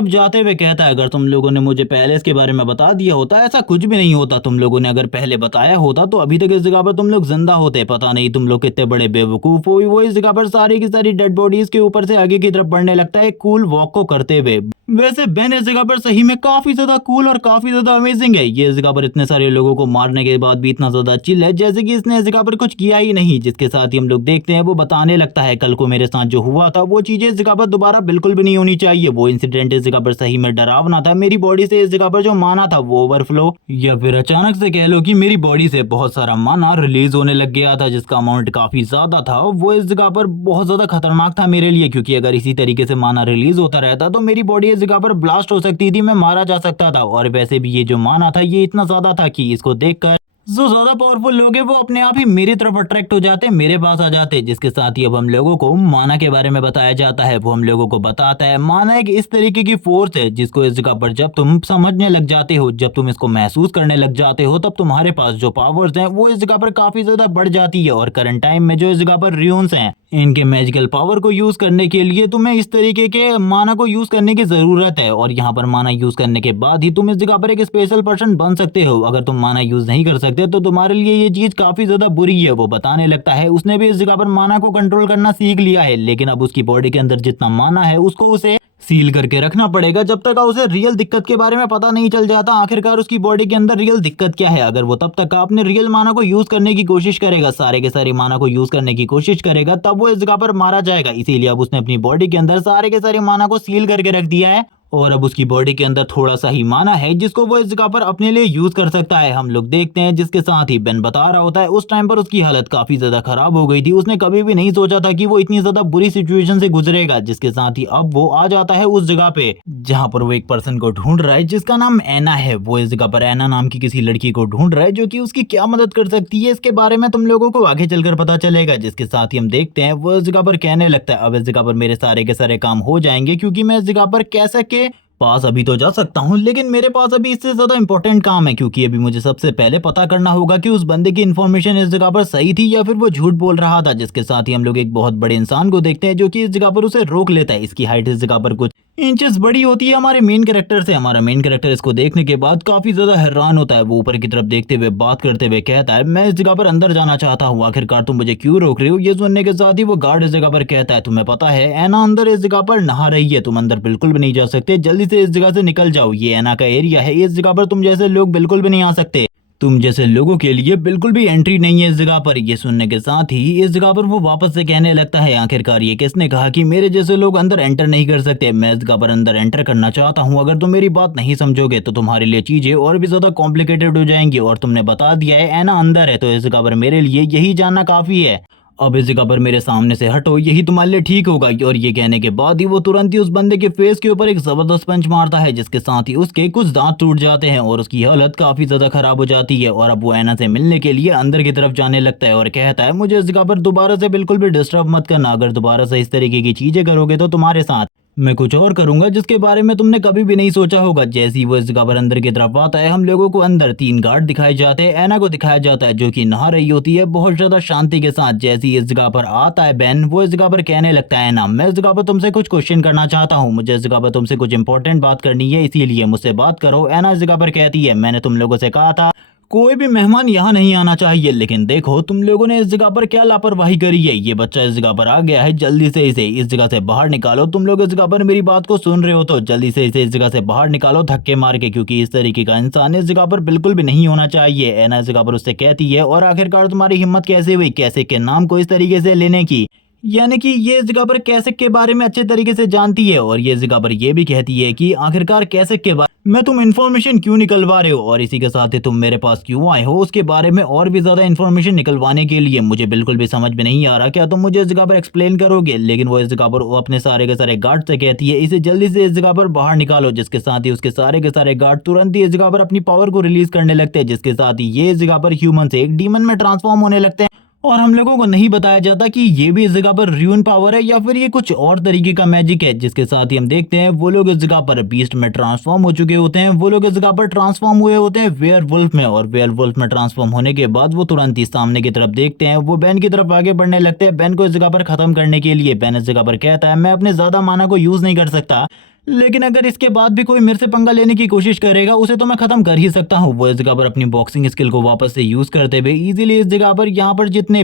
जाते हुए कहता है, अगर तुम लोगों ने मुझे पहले इसके बारे में बता दिया होता, ऐसा कुछ भी नहीं होता। तुम लोगों ने अगर पहले बताया होता तो अभी तक इस जगह पर तुम लोग जिंदा होते। पता नहीं तुम लोग कितने बड़े बेवकूफ हो। वो इस जगह पर सारी की सारी डेड बॉडीज के ऊपर से आगे की तरफ बढ़ने लगता है कूल वॉक को करते हुए। वैसे बेन इस जगह पर सही में काफी ज्यादा कूल और काफी ज्यादा अमेजिंग है। ये इस जगह पर इतने सारे लोगों को मारने के बाद भी इतना ज्यादा चिल है, जैसे कि इसने इस जगह पर कुछ किया ही नहीं। जिसके साथ ही हम लोग देखते हैं वो बताने लगता है, कल को मेरे साथ जो हुआ था वो चीजें इस जगह पर दोबारा बिल्कुल भी नहीं होनी चाहिए। वो इंसिडेंट इस जगह पर सही में डरावना था। मेरी बॉडी से इस जगह पर जो माना था वो ओवरफ्लो, या फिर अचानक से कह लो कि मेरी बॉडी से बहुत सारा माना रिलीज होने लग गया था, जिसका अमाउंट काफी ज्यादा था। वो इस जगह पर बहुत ज्यादा खतरनाक था मेरे लिए, क्योंकि अगर इसी तरीके से माना रिलीज होता रहता तो मेरी बॉडी इस जगह पर ब्लास्ट हो सकती थी, मैं मारा जा सकता था। और वैसे भी ये जो माना था ये इतना ज्यादा था कि इसको देखकर जो ज्यादा पावरफुल लोग हैं वो अपने आप ही मेरी तरफ अट्रैक्ट हो जाते, मेरे पास आ जाते। जिसके साथ ही अब हम लोगों को माना के बारे में बताया जाता है। वो हम लोगों को बताता है माना एक इस तरीके की फोर्स है जिसको इस जगह पर जब तुम समझने लग जाते हो, जब तुम इसको महसूस करने लग जाते हो, तब तुम्हारे पास जो पावर्स हैं वो इस जगह पर काफी ज्यादा बढ़ जाती है। और करंट टाइम में जो इस जगह पर रियोन्स हैं, इनके मैजिकल पावर को यूज करने के लिए तुम्हें इस तरीके के माना को यूज करने की जरूरत है। और यहाँ पर माना यूज करने के बाद ही तुम इस जगह पर एक स्पेशल पर्सन बन सकते हो। अगर तुम माना यूज नहीं कर सकते तो तुम्हारे लिए ये चीज काफी ज्यादा बुरी है। वो बताने लगता है उसने भी इस जगह पर माना को कंट्रोल करना सीख लिया है, लेकिन अब उसकी बॉडी के अंदर जितना माना है उसको उसे सील करके रखना पड़ेगा जब तक उसे रियल दिक्कत के बारे में पता नहीं चल जाता आखिरकार उसकी बॉडी के अंदर रियल दिक्कत क्या है। अगर वो तब तक अपने रियल माना को यूज करने की कोशिश करेगा, सारे के सारे माना को यूज करने की कोशिश करेगा, तब वो इस जगह पर मारा जाएगा। इसीलिए अब उसने अपनी बॉडी के अंदर सारे के सारे माना को सील करके रख दिया है और अब उसकी बॉडी के अंदर थोड़ा सा ही माना है जिसको वो इस जगह पर अपने लिए यूज कर सकता है। हम लोग देखते हैं जिसके साथ ही बेन बता रहा होता है उस टाइम पर उसकी हालत काफी ज्यादा खराब हो गई थी। उसने कभी भी नहीं सोचा था कि वो इतनी ज्यादा बुरी सिचुएशन से गुजरेगा। जिसके साथ ही अब वो आ जाता है उस जगह पे जहाँ पर वो एक पर्सन को ढूंढ रहा है जिसका नाम एना है। वो इस जगह पर एना नाम की किसी लड़की को ढूंढ रहा है जो कि उसकी क्या मदद कर सकती है, इसके बारे में तुम लोगों को आगे चलकर पता चलेगा। जिसके साथ ही हम देखते हैं वो इस जगह पर कहने लगता है अब इस जगह पर मेरे सारे के सारे काम हो जाएंगे क्योंकि मैं इस जगह पर कैसे के पास अभी तो जा सकता हूँ, लेकिन मेरे पास अभी इससे ज्यादा इंपॉर्टेंट काम है क्योंकि अभी मुझे सबसे पहले पता करना होगा कि उस बंदे की इन्फॉर्मेशन इस जगह पर सही थी या फिर वो झूठ बोल रहा था। जिसके साथ ही हम लोग एक बहुत बड़े इंसान को देखते हैं जो कि इस जगह पर उसे रोक लेता है। इसकी हाइट इस जगह पर कुछ इंचेस बड़ी होती है हमारे मेन कैरेक्टर से। हमारा मेन कैरेक्टर इसको देखने के बाद काफी ज्यादा हैरान होता है। वो ऊपर की तरफ देखते हुए बात करते हुए कहता है मैं इस जगह पर अंदर जाना चाहता हूँ, आखिरकार तुम मुझे क्यों रोक रहे हो। ये सुनने के साथ ही वो गार्ड इस जगह पर कहता है तुम्हें पता है एना अंदर इस जगह पर नहा रही है, तुम अंदर बिल्कुल भी नहीं जा सकते, जल्दी से इस जगह से निकल जाओ। ये एना का एरिया है, इस जगह पर तुम जैसे लोग बिल्कुल भी नहीं आ सकते, तुम जैसे लोगों के लिए बिल्कुल भी एंट्री नहीं है इस जगह पर। ये सुनने के साथ ही इस जगह पर वो वापस से कहने लगता है आखिरकार ये किसने कहा कि मेरे जैसे लोग अंदर एंटर नहीं कर सकते। मैं इस जगह पर अंदर एंटर करना चाहता हूँ, अगर तुम मेरी बात नहीं समझोगे तो तुम्हारे लिए चीजें और भी ज्यादा कॉम्प्लिकेटेड हो जाएंगी और तुमने बता दिया है एना अंदर है तो इस जगह पर मेरे लिए यही जानना काफी है। अब इस जगह पर मेरे सामने से हटो, यही तुम्हारे लिए ठीक होगा। और ये कहने के बाद ही वो तुरंत ही उस बंदे के फेस के ऊपर एक जबरदस्त पंच मारता है जिसके साथ ही उसके कुछ दांत टूट जाते हैं और उसकी हालत काफी ज्यादा खराब हो जाती है। और अब वो एना से मिलने के लिए अंदर की तरफ जाने लगता है और कहता है मुझे इस जगह पर दोबारा से बिल्कुल भी डिस्टर्ब मत करना, अगर दोबारा से इस तरीके की चीजें करोगे तो तुम्हारे साथ मैं कुछ और करूंगा जिसके बारे में तुमने कभी भी नहीं सोचा होगा। जैसे ही वो इस जगह पर अंदर की तरफ आता है हम लोगों को अंदर 3 गार्ड दिखाए जाते हैं। एना को दिखाया जाता है जो कि नहा रही होती है बहुत ज्यादा शांति के साथ। जैसे ही इस जगह पर आता है बेन, वो इस जगह पर कहने लगता है एना मैं इस जगह पर तुमसे कुछ क्वेश्चन करना चाहता हूँ, मुझे इस जगह पर तुमसे कुछ इंपॉर्टेंट बात करनी है इसीलिए मुझसे बात करो। एना इस जगह पर कहती है मैंने तुम लोगों से कहा था कोई भी मेहमान यहाँ नहीं आना चाहिए, लेकिन देखो तुम लोगों ने इस जगह पर क्या लापरवाही करी है। ये बच्चा इस जगह पर आ गया है, जल्दी से इसे इस जगह से बाहर निकालो। तुम लोग इस जगह पर मेरी बात को सुन रहे हो तो जल्दी से इसे इस जगह से बाहर निकालो धक्के मार के, क्योंकि इस तरीके का इंसान इस जगह पर बिल्कुल भी नहीं होना चाहिए। एना इस जगह पर उससे कहती है और आखिरकार तुम्हारी हिम्मत कैसे हुई कैसे के नाम को इस तरीके से लेने की, यानी कि ये इस जगह पर कैसिक के बारे में अच्छे तरीके से जानती है। और ये इस जगह पर ये भी कहती है कि आखिरकार कैसिक के बारे में तुम इन्फॉर्मेशन क्यों निकलवा रहे हो और इसी के साथ ही तुम मेरे पास क्यों आए हो उसके बारे में और भी ज्यादा इन्फॉर्मेशन निकलवाने के लिए मुझे बिल्कुल भी समझ में नहीं आ रहा, क्या तुम मुझे इस जगह पर एक्सप्लेन करोगे। लेकिन वो इस जगह पर वो अपने सारे के सारे गार्ड से कहती है इसे जल्दी से इस जगह पर बाहर निकालो। जिसके साथ ही उसके सारे के सारे गार्ड तुरंत ही इस जगह पर अपनी पावर को रिलीज करने लगते हैं। जिसके साथ ही ये इस जगह पर ह्यूमन से एक डीमन में ट्रांसफॉर्म होने लगते हैं और हम लोगों को नहीं बताया जाता कि ये भी इस जगह पर र्यून पावर है या फिर ये कुछ और तरीके का मैजिक है। जिसके साथ ही हम देखते हैं वो लोग इस जगह पर बीस्ट में ट्रांसफॉर्म हो चुके होते हैं। वो लोग इस जगह पर ट्रांसफॉर्म हुए होते हैं वेयर वुल्फ में और वेयर वुल्फ में ट्रांसफॉर्म होने के बाद वो तुरंत ही सामने की तरफ देखते हैं। वो बेन की तरफ आगे बढ़ने लगते हैं बेन को इस जगह पर खत्म करने के लिए। बेन इस जगह पर कहता है मैं अपने ज्यादा माना को यूज नहीं कर सकता, लेकिन अगर इसके बाद भी कोई मेरे से पंगा लेने की कोशिश करेगा उसे तो मैं खत्म कर ही सकता हूँ। वो इस जगह पर अपनी बॉक्सिंग स्किल को वापस से यूज करते हुए इजीली इस जगह पर यहाँ पर जितने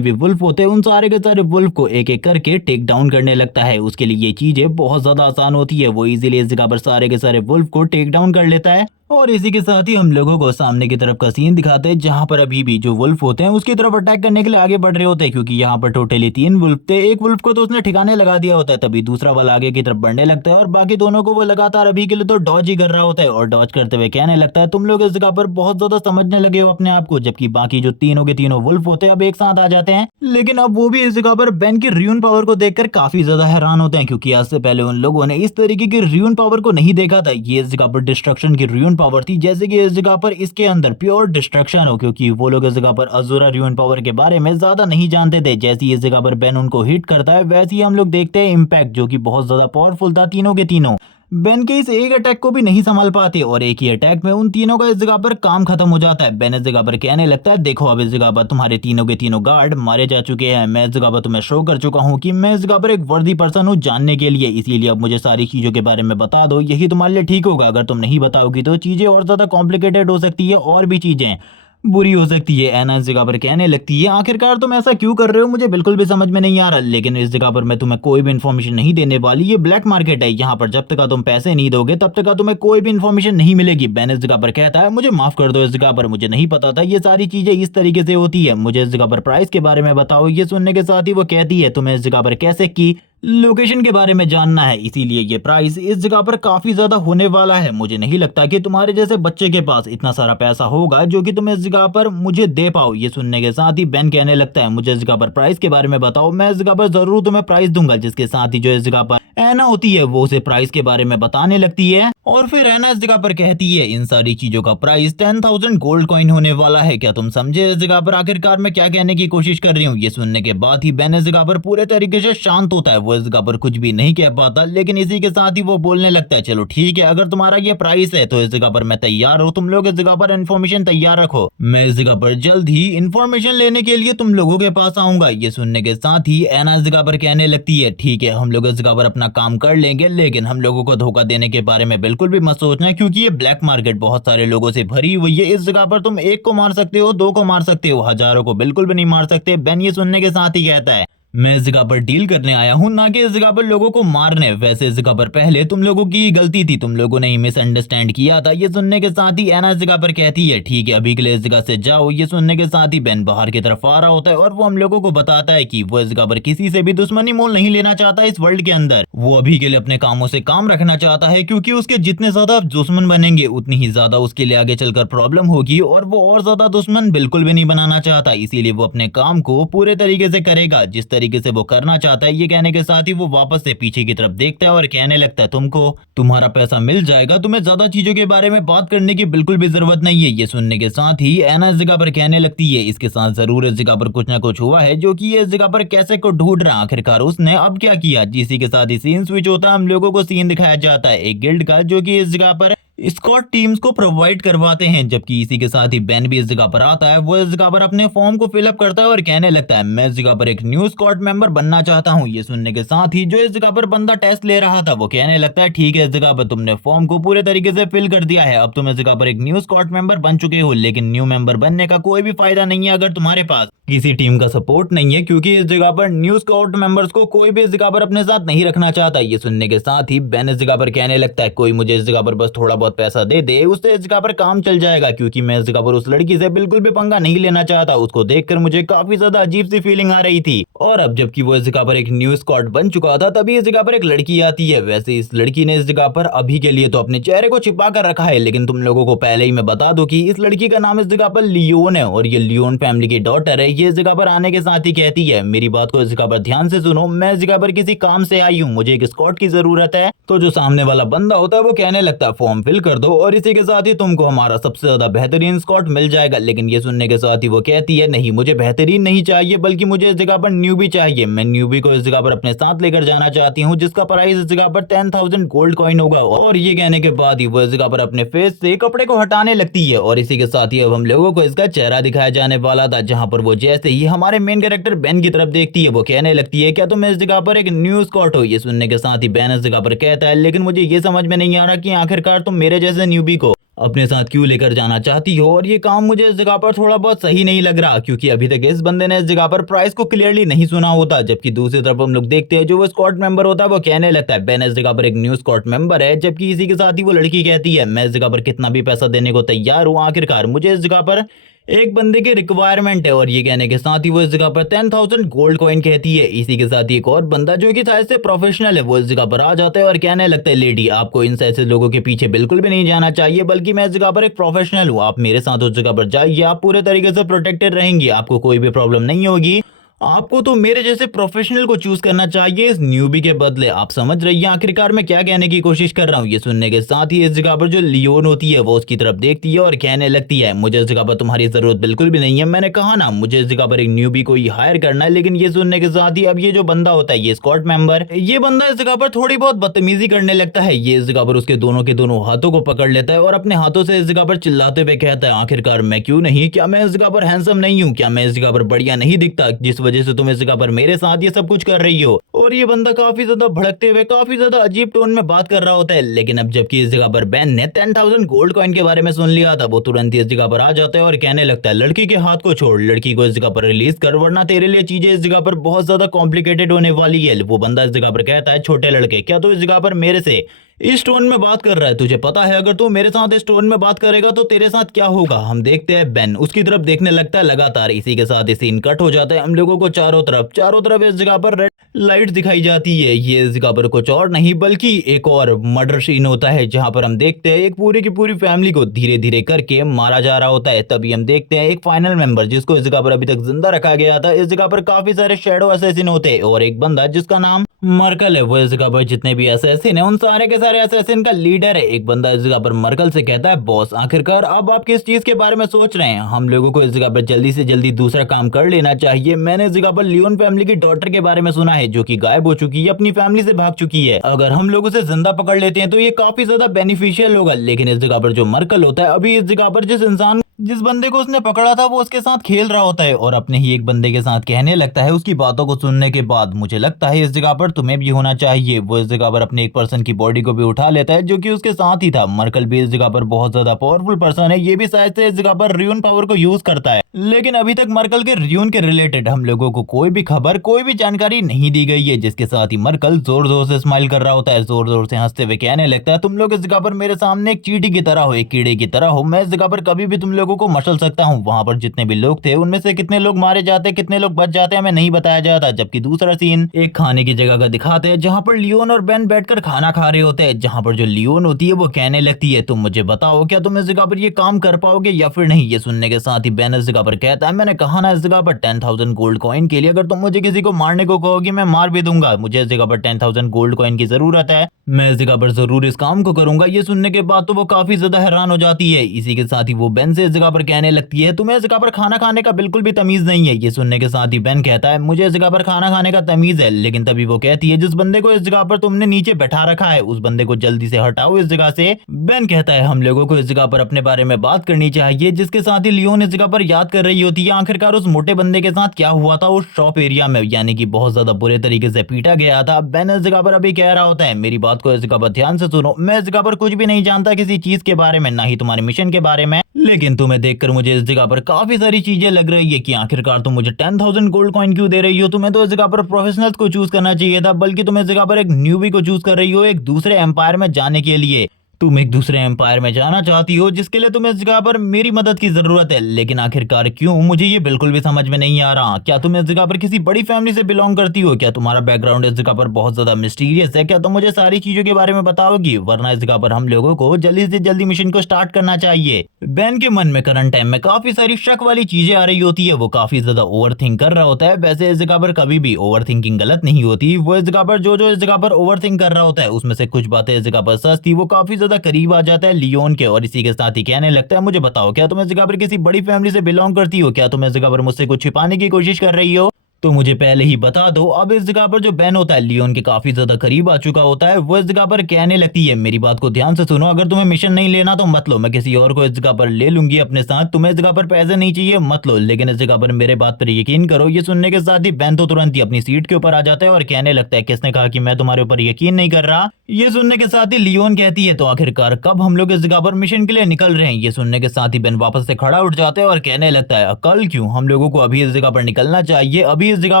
भी वुल्फ होते हैं उन सारे के सारे वुल्फ को एक एक करके टेक डाउन करने लगता है। उसके लिए ये चीजें बहुत ज्यादा आसान होती है। वो इजीली इस जगह पर सारे के सारे वुल्फ को टेक डाउन कर लेता है और इसी के साथ ही हम लोगों को सामने की तरफ का सीन दिखाते हैं जहां पर अभी भी जो वुल्फ होते हैं उसकी तरफ अटैक करने के लिए आगे बढ़ रहे होते हैं, क्योंकि यहाँ पर टोटली 3 वुल्फ थे। एक वुल्फ को तो उसने ठिकाने लगा दिया होता है, तभी दूसरा वाला आगे की तरफ बढ़ने लगता है और बाकी दोनों को वो लगातार अभी के लिए तो डॉज ही कर रहा होता है और डॉज करते हुए कहने लगता है तुम लोग इस जगह पर बहुत ज्यादा समझने लगे हो अपने आप को, जबकि बाकी जो तीनों के तीनों वुल्फ होते हैं अब एक साथ आ जाते हैं। लेकिन अब वो भी इस जगह पर बेन की र्यून पावर को देखकर काफी ज्यादा हैरान होते हैं, क्योंकि आज से पहले उन लोगों ने इस तरीके की र्यून पावर को नहीं देखा था। ये इस जगह पर डिस्ट्रक्शन की र्यून पावर थी, जैसे कि इस जगह पर इसके अंदर प्योर डिस्ट्रक्शन हो, क्योंकि वो लोग इस जगह पर अज़ूरा र्यून पावर के बारे में ज्यादा नहीं जानते थे। जैसे ही इस जगह पर बेन उनको हिट करता है वैसे ही हम लोग देखते हैं इम्पैक्ट जो कि बहुत ज्यादा पावरफुल था। तीनों के तीनों बेन के इस एक अटैक को भी नहीं संभाल पाते और एक ही अटैक में उन तीनों का इस जगह पर काम खत्म हो जाता है। बेन इस जगह पर कहने लगता है देखो अब इस जगह पर तुम्हारे तीनों के तीनों गार्ड मारे जा चुके हैं। मैं इस जगह पर तुम्हें शो कर चुका हूँ कि मैं इस जगह पर एक वर्दी पर्सन हूँ जानने के लिए, इसीलिए अब मुझे सारी चीजों के बारे में बता दो, यही तुम्हारे लिए ठीक होगा। अगर तुम नहीं बताओगी तो चीजें और ज्यादा कॉम्प्लिकेटेड हो सकती है और भी चीजें। बुरी हो सकती है। ऐना इस जगह पर कहने लगती है, आखिरकार तुम ऐसा क्यों कर रहे हो, मुझे बिल्कुल भी समझ में नहीं आ रहा, लेकिन इस जगह पर मैं तुम्हें कोई भी इन्फॉर्मेशन नहीं देने वाली। ये ब्लैक मार्केट है, यहाँ पर जब तक तुम पैसे नहीं दोगे तब तक तुम्हें कोई भी इन्फॉर्मेशन नहीं मिलेगी। बेन इस जगह पर कहता है, मुझे माफ कर दो, इस जगह पर मुझे नहीं पता था ये सारी चीजें इस तरीके से होती है, मुझे इस जगह पर प्राइस के बारे में बताओ। ये सुनने के साथ ही वो कहती है, तुम्हें इस जगह पर कैसे की लोकेशन के बारे में जानना है, इसीलिए ये प्राइस इस जगह पर काफी ज्यादा होने वाला है। मुझे नहीं लगता कि तुम्हारे जैसे बच्चे के पास इतना सारा पैसा होगा जो कि तुम इस जगह पर मुझे दे पाओ। ये सुनने के साथ ही बेन कहने लगता है, मुझे इस जगह पर प्राइस के बारे में बताओ, मैं इस जगह पर जरूर तुम्हें प्राइस दूंगा। जिसके साथ ही जो इस जगह पर ऐना होती है वो उसे प्राइस के बारे में बताने लगती है, और फिर ऐना इस जगह पर कहती है, इन सारी चीजों का प्राइस 10,000 गोल्ड कॉइन होने वाला है। क्या तुम समझे इस जगह पर आखिरकार मैं क्या कहने की कोशिश कर रही हूँ। ये सुनने के बाद ही बेन इस जगह पर पूरे तरीके से शांत होता है, वो इस जगह पर कुछ भी नहीं कह पाता, लेकिन इसी के साथ ही वो बोलने लगता है, चलो ठीक है, अगर तुम्हारा ये प्राइस है तो इस जगह पर मैं तैयार हूँ, तुम लोग इस जगह पर इन्फॉर्मेशन तैयार रखो, मैं इस जगह पर जल्द ही इन्फॉर्मेशन लेने के लिए तुम लोगों के पास आऊंगा। ये सुनने के साथ ही ऐना इस जगह पर कहने लगती है, ठीक है, हम लोग इस जगह पर अपना काम कर लेंगे, लेकिन हम लोगों को धोखा देने के बारे में बिल्कुल भी मत सोचना, क्योंकि ये ब्लैक मार्केट बहुत सारे लोगों से भरी हुई है। इस जगह पर तुम एक को मार सकते हो, दो को मार सकते हो, हजारों को बिल्कुल भी नहीं मार सकते। बेन ये सुनने के साथ ही कहता है, मैं इस जगह पर डील करने आया हूँ, ना कि इस जगह पर लोगों को मारने। वैसे इस जगह पर पहले तुम लोगों की गलती थी, तुम लोगों ने ही मिसअंडरस्टैंड किया था। ये सुनने के साथ ही ऐना इस जगह पर कहती है, ठीक है, अभी के लिए इस जगह से जाओ। ये सुनने के साथ ही बेन बाहर की तरफ आ रहा होता है, और वो हम लोगों को बताता है कि वो इस जगह पर किसी से भी दुश्मनी मोल नहीं लेना चाहता इस वर्ल्ड के अंदर। वो अभी के लिए अपने कामों से काम रखना चाहता है, क्योंकि उसके जितने ज्यादा दुश्मन बनेंगे उतनी ही ज्यादा उसके लिए आगे चलकर प्रॉब्लम होगी, और वो और ज्यादा दुश्मन बिल्कुल भी नहीं बनाना चाहता। इसीलिए वो अपने काम को पूरे तरीके से करेगा जिस तरीके से वो करना चाहता है। ये कहने के साथ ही वो वापस से पीछे की तरफ देखता है और कहने लगता है, तुमको तुम्हारा पैसा मिल जाएगा, तुम्हें ज्यादा चीजों के बारे में बात करने की बिल्कुल भी जरूरत नहीं है। ये सुनने के साथ ही ऐना इस जगह पर कहने लगती है, इसके साथ जरूर इस जगह पर कुछ ना कुछ हुआ है, जो कि ये इस जगह पर कैसे को ढूंढ रहा, आखिरकार उसने अब क्या किया। इसी के साथ ही सीन स्विच होता है, हम लोगों को सीन दिखाया जाता है एक गिल्ड का, जो कि इस जगह पर स्कॉट टीम्स को प्रोवाइड करवाते हैं। जबकि इसी के साथ ही बेन भी इस जगह पर आता है, वो इस जगह पर अपने फॉर्म को फिलअप करता है और कहने लगता है, मैं इस जगह पर एक न्यू स्कॉट मेंबर बनना चाहता हूँ। ये सुनने के साथ ही जो इस जगह पर बंदा टेस्ट ले रहा था वो कहने लगता है, ठीक है, इस जगह पर तुमने फॉर्म को पूरे तरीके से फिल कर दिया है, अब तुम इस जगह पर एक न्यू स्कॉट मेंबर बन चुके हो, लेकिन न्यू मेंबर बनने का कोई भी फायदा नहीं है अगर तुम्हारे पास किसी टीम का सपोर्ट नहीं है, क्योंकि इस जगह पर न्यू स्कॉट मेंबर्स को कोई भी इस जगह पर अपने साथ नहीं रखना चाहता। ये सुनने के साथ ही बेन इस जगह पर कहने लगता है, कोई मुझे इस जगह पर बस थोड़ा बहुत पैसा दे दे, उससे इस जगह पर काम चल जाएगा, क्योंकि मैं इस जगह पर उस लड़की से बिल्कुल भी पंगा नहीं लेना चाहता। उसको देखकर मुझे काफी ज्यादा अजीब सी फीलिंग आ रही थी। और अब जबकि वो इस जगह पर एक न्यू स्कॉट बन चुका था, तभी इस जगह पर एक लड़की आती है। वैसे इस लड़की ने इस जगह पर अभी के लिए तो अपने चेहरे को छिपा कर रखा है, लेकिन तुम लोगों को पहले ही मैं बता दूं कि इस लड़की का नाम इस जगह पर लियोन है, और ये लियोन फैमिली की डॉटर है। ये इस जगह पर आने के साथ ही कहती है, मेरी बात को इस जगह पर ध्यान से सुनो, मैं इस जगह पर किसी काम से आई हूँ, मुझे एक स्कॉट की जरूरत है। तो जो सामने वाला बंदा होता है वो कहने लगता है, फॉर्म फिल कर दो और इसी के साथ ही तुमको हमारा सबसे ज्यादा बेहतरीन स्कॉट मिल जाएगा। लेकिन ये सुनने के साथ ही वो कहती है, नहीं, मुझे बेहतरीन नहीं चाहिए, बल्कि मुझे इस जगह पर न्यूबी चाहिए। मैं न्यूबी को इस जगह पर अपने साथ लेकर जाना चाहती हूँ, जिसका प्राइस इस जगह पर 10,000 गोल्ड कॉइन होगा। और ये कहने के बाद ही वो इस जगह पर अपने फेस से कपड़े को हटाने लगती है, और इसी के साथ ही अब हम लोगों को इसका चेहरा दिखाया जाने वाला था, जहां पर वो जैसे ही हमारे मेन कैरेक्टर बेन की तरफ देखती है वो कहने लगती है, क्या तुम इस जगह पर एक न्यू स्कॉट हो। ये सुनने के साथ ही बेन इस जगह पर कहता है, लेकिन मुझे ये समझ में नहीं आ रहा कि आखिरकार तुम मेरे जैसे न्यूबी को अपने साथ क्यों लेकर जाना चाहती हो, और ये काम मुझे इस जगह पर थोड़ा बहुत सही नहीं लग रहा, क्योंकि अभी तक इस बंदे ने इस जगह पर प्राइस को क्लियरली नहीं सुना होता। जबकि दूसरी तरफ हम लोग देखते हैं जो वो स्कॉट मेंबर होता है वो कहने लगता है, बेन इस जगह पर एक न्यू स्कॉट मेंबर है। जबकि इसी के साथ ही वो लड़की कहती है, मैं इस जगह पर कितना भी पैसा देने को तैयार हूँ, आखिरकार मुझे इस जगह पर एक बंदे की रिक्वायरमेंट है। और ये कहने के साथ ही वो इस जगह पर 10,000 गोल्ड कॉइन कहती है। इसी के साथ ही एक और बंदा जो कि शायद से प्रोफेशनल है वो इस जगह पर आ जाता है और कहने लगता है, लेडी, आपको इन ऐसे लोगों के पीछे बिल्कुल भी नहीं जाना चाहिए, बल्कि मैं इस जगह पर एक प्रोफेशनल हूँ, आप मेरे साथ उस जगह पर जाइए, आप पूरे तरीके से प्रोटेक्टेड रहेंगी, आपको कोई भी प्रॉब्लम नहीं होगी। आपको तो मेरे जैसे प्रोफेशनल को चूज करना चाहिए इस न्यूबी के बदले। आप समझ रही हैं आखिरकार मैं क्या कहने की कोशिश कर रहा हूँ। ये सुनने के साथ ही इस जगह पर जो लियोन होती है वो उसकी तरफ देखती है और कहने लगती है, मुझे इस जगह पर तुम्हारी जरूरत बिल्कुल भी नहीं है, मैंने कहा ना मुझे इस जगह पर एक न्यूबी को ही हायर करना है। लेकिन ये सुनने के साथ ही अब ये जो बंदा होता है ये स्कॉट मेंबर, ये बंदा इस जगह पर थोड़ी बहुत बदतमीजी करने लगता है। ये इस जगह पर उसके दोनों के दोनों हाथों को पकड़ लेता है और अपने हाथों से इस जगह पर चिल्लाते हुए कहता है, आखिरकार मैं क्यों नहीं, क्या मैं इस जगह पर हैंडसम नहीं हूँ, क्या मैं इस जगह पर बढ़िया नहीं दिखता, जिस वजह से तुम इस जगह पर मेरे साथ ये सब कुछ कर रही हो। और ये बंदा काफी ज्यादा भड़कते हुए काफी ज्यादा अजीब टोन में बात कर रहा होता है। लेकिन अब जबकि इस जगह पर बेन ने 10,000 गोल्ड कॉइन के बारे में सुन लिया था, वो तुरंत ही इस जगह पर आ जाता है और कहने लगता है लड़की के हाथ को छोड़, लड़की को इस जगह पर रिलीज कर, वरना तेरे लिए चीजें इस जगह पर बहुत ज्यादा कॉम्प्लिकेटेड होने वाली है। वो बंदा इस जगह पर कहता है छोटे लड़के, क्या तू इस जगह पर मेरे से इस टोन में बात कर रहा है? तुझे पता है अगर तू मेरे साथ इस टोन में बात करेगा तो तेरे साथ क्या होगा? हम देखते हैं बेन उसकी तरफ देखने लगता है लगातार। इसी के साथ सीन कट हो जाता है। हम लोगों को चारों तरफ इस जगह पर रेड लाइट दिखाई जाती है। ये इस जगह पर कुछ और नहीं बल्कि एक और मर्डर सीन होता है, जहां पर हम देखते हैं एक पूरी की पूरी फैमिली को धीरे धीरे करके मारा जा रहा होता है। तभी हम देखते हैं एक फाइनल मेंबर जिसको इस जगह पर अभी तक जिंदा रखा गया था। इस जगह पर काफी सारे शैडो असैसिन होते हैं और एक बंदा जिसका नाम मर्कल है, वो इस जगह पर जितने भी असैसिन है उन सारे के सारे असैसिन का लीडर है। एक बंदा इस जगह पर मर्कल से कहता है बॉस आखिरकार अब आप किस चीज के बारे में सोच रहे हैं? हम लोगों को इस जगह पर जल्दी से जल्दी दूसरा काम कर लेना चाहिए। मैंने इस जगह पर लियोन फैमिली की डॉटर के बारे में सुना है जो कि गायब हो चुकी है, अपनी फैमिली से भाग चुकी है। अगर हम लोग उसे जिंदा पकड़ लेते हैं तो ये काफी ज्यादा बेनिफिशियल होगा। लेकिन इस जगह पर जो मर्कल होता है, अभी इस जगह पर जिस बंदे को उसने पकड़ा था वो उसके साथ खेल रहा होता है और अपने ही एक बंदे के साथ कहने लगता है उसकी बातों को सुनने के बाद मुझे लगता है इस जगह पर तुम्हें भी होना चाहिए। वो इस जगह पर अपने एक पर्सन की बॉडी को भी उठा लेता है जो कि उसके साथ ही था। मर्कल भी इस जगह पर बहुत ज्यादा पावरफुल पर्सन है, ये भी शायद से इस जगह पर रियून पावर को यूज करता है। लेकिन अभी तक मर्कल के रियून के रिलेटेड हम लोगों को कोई भी खबर कोई भी जानकारी नहीं दी गई है। जिसके साथ ही मर्कल जोर जोर से स्माइल कर रहा होता है, जोर जोर से हंसते हुए कहने लगता है तुम लोग इस जगह पर मेरे सामने एक चींटी की तरह हो, एक कीड़े की तरह हो। मैं इस जगह पर कभी भी तुम लोगों को मसल सकता हूँ। वहां पर जितने भी लोग थे उनमें से कितने लोग मारे जाते कितने लोग बच जाते हमें नहीं बताया जाता। जबकि दूसरा सीन एक खाने की जगह का दिखाते हैं जहां पर लियोन और बेन बैठकर खाना खा रहे होते हैं। जहां पर जो लियोन होती है वो कहने लगती है तुम मुझे बताओ क्या तुम इस जगह पर ये काम कर पाओगे या फिर नहीं? ये सुनने के साथ ही बेन इस जगह पर कहता है मैंने कहा ना इस जगह पर 10,000 गोल्ड कॉइन के लिए अगर तुम मुझे किसी को मारने को कहोगे मैं मार भी दूंगा। मुझे इस जगह पर 10,000 गोल्ड कॉइन की जरूरत है, मैं इस जगह पर जरूर इस काम को करूंगा। ये सुनने के बाद तो वो काफी ज्यादा हैरान हो जाती है। इसी के साथ ही वो बेन से इस जगह पर कहने लगती है तुम्हें इस जगह पर खाना खाने का बिल्कुल भी तमीज नहीं है। ये सुनने के साथ ही बेन कहता है मुझे इस जगह पर खाना खाने का तमीज है। लेकिन तभी वो कहती है जिस बंदे को इस जगह पर तुमने नीचे बैठा रखा है उस बंदे को जल्दी से हटाओ इस जगह से। बेन कहता है हम लोगों को इस जगह पर अपने बारे में बात करनी चाहिए। जिसके साथ ही लियोन इस जगह पर याद कर रही होती है आखिरकार उस मोटे बंदे के साथ क्या हुआ था उस शॉप एरिया में, यानी कि बहुत ज्यादा बुरे तरीके से पीटा गया था। बेन इस जगह पर अभी कह रहा होता है मेरी बात को इस जगह पर ध्यान से सुनो, मैं इस जगह पर कुछ भी नहीं जानता किसी चीज के बारे में, ना ही तुम्हारे मिशन के बारे में। लेकिन तुम्हें देखकर मुझे इस जगह पर काफी सारी चीजें लग रही है कि आखिरकार तुम मुझे 10,000 गोल्ड कॉइन क्यों दे रही हो? तुम्हें तो इस जगह पर प्रोफेशनल्स को चूज करना चाहिए था, बल्कि तुम इस जगह पर एक न्यूबी को चूज कर रही हो एक दूसरे एम्पायर में जाने के लिए। तुम एक दूसरे एम्पायर में जाना चाहती हो जिसके लिए तुम्हें इस जगह पर मेरी मदद की जरूरत है। लेकिन आखिरकार क्यों? मुझे ये बिल्कुल भी समझ में नहीं आ रहा। क्या तुम इस जगह पर किसी बड़ी फैमिली से बिलोंग करती हो? क्या तुम्हारा बैकग्राउंड इस जगह पर बहुत ज्यादा मिस्टीरियस है? क्या तुम मुझे सारी चीजों के बारे में बताओगी? वरना इस जगह पर हम लोगों को जल्दी से जल्दी मिशन को स्टार्ट करना चाहिए। बेन के मन में करंट टाइम में काफी सारी शक वाली चीजें आ रही होती है, वो काफी ज्यादा ओवर थिंक कर रहा होता है। वैसे इस जगह पर कभी भी ओवर थिंकिंग गलत नहीं होती। वो इस जगह पर जो इस जगह पर ओवर थिंक कर रहा होता है उसमें से कुछ बातें इस जगह पर सच थी। वो काफी ज्यादा करीब आ जाता है लियोन के और इसी के साथ ही कहने लगता है मुझे बताओ क्या तुम इस जगह पर किसी बड़ी फैमिली से बिलोंग करती हो? क्या तुम इस जगह पर मुझसे कुछ छिपाने की कोशिश कर रही हो? तो मुझे पहले ही बता दो। अब इस जगह पर जो बेन होता है लियोन के काफी ज्यादा करीब आ चुका होता है। वो इस जगह पर कहने लगती है मेरी बात को ध्यान से सुनो, अगर तुम्हें मिशन नहीं लेना तो मत लो, मैं किसी और को इस जगह पर ले लूंगी अपने साथ। तुम्हें इस जगह पर पैसे नहीं चाहिए मत लो, लेकिन इस जगह पर मेरे बात पर यकीन करो। ये सुनने के साथ ही बेन तो तुरंत ही अपनी सीट के ऊपर आ जाता है और कहने लगता है किसने कहा कि मैं तुम्हारे ऊपर यकीन नहीं कर रहा? ये सुनने के साथ ही लियोन कहती है तो आखिरकार कब हम लोग इस जगह पर मिशन के लिए निकल रहे हैं? ये सुनने के साथ ही बेन वापस से खड़ा उठ जाता है और कहने लगता है कल क्यों? हम लोगों को अभी इस जगह पर निकलना चाहिए, अभी इस जगह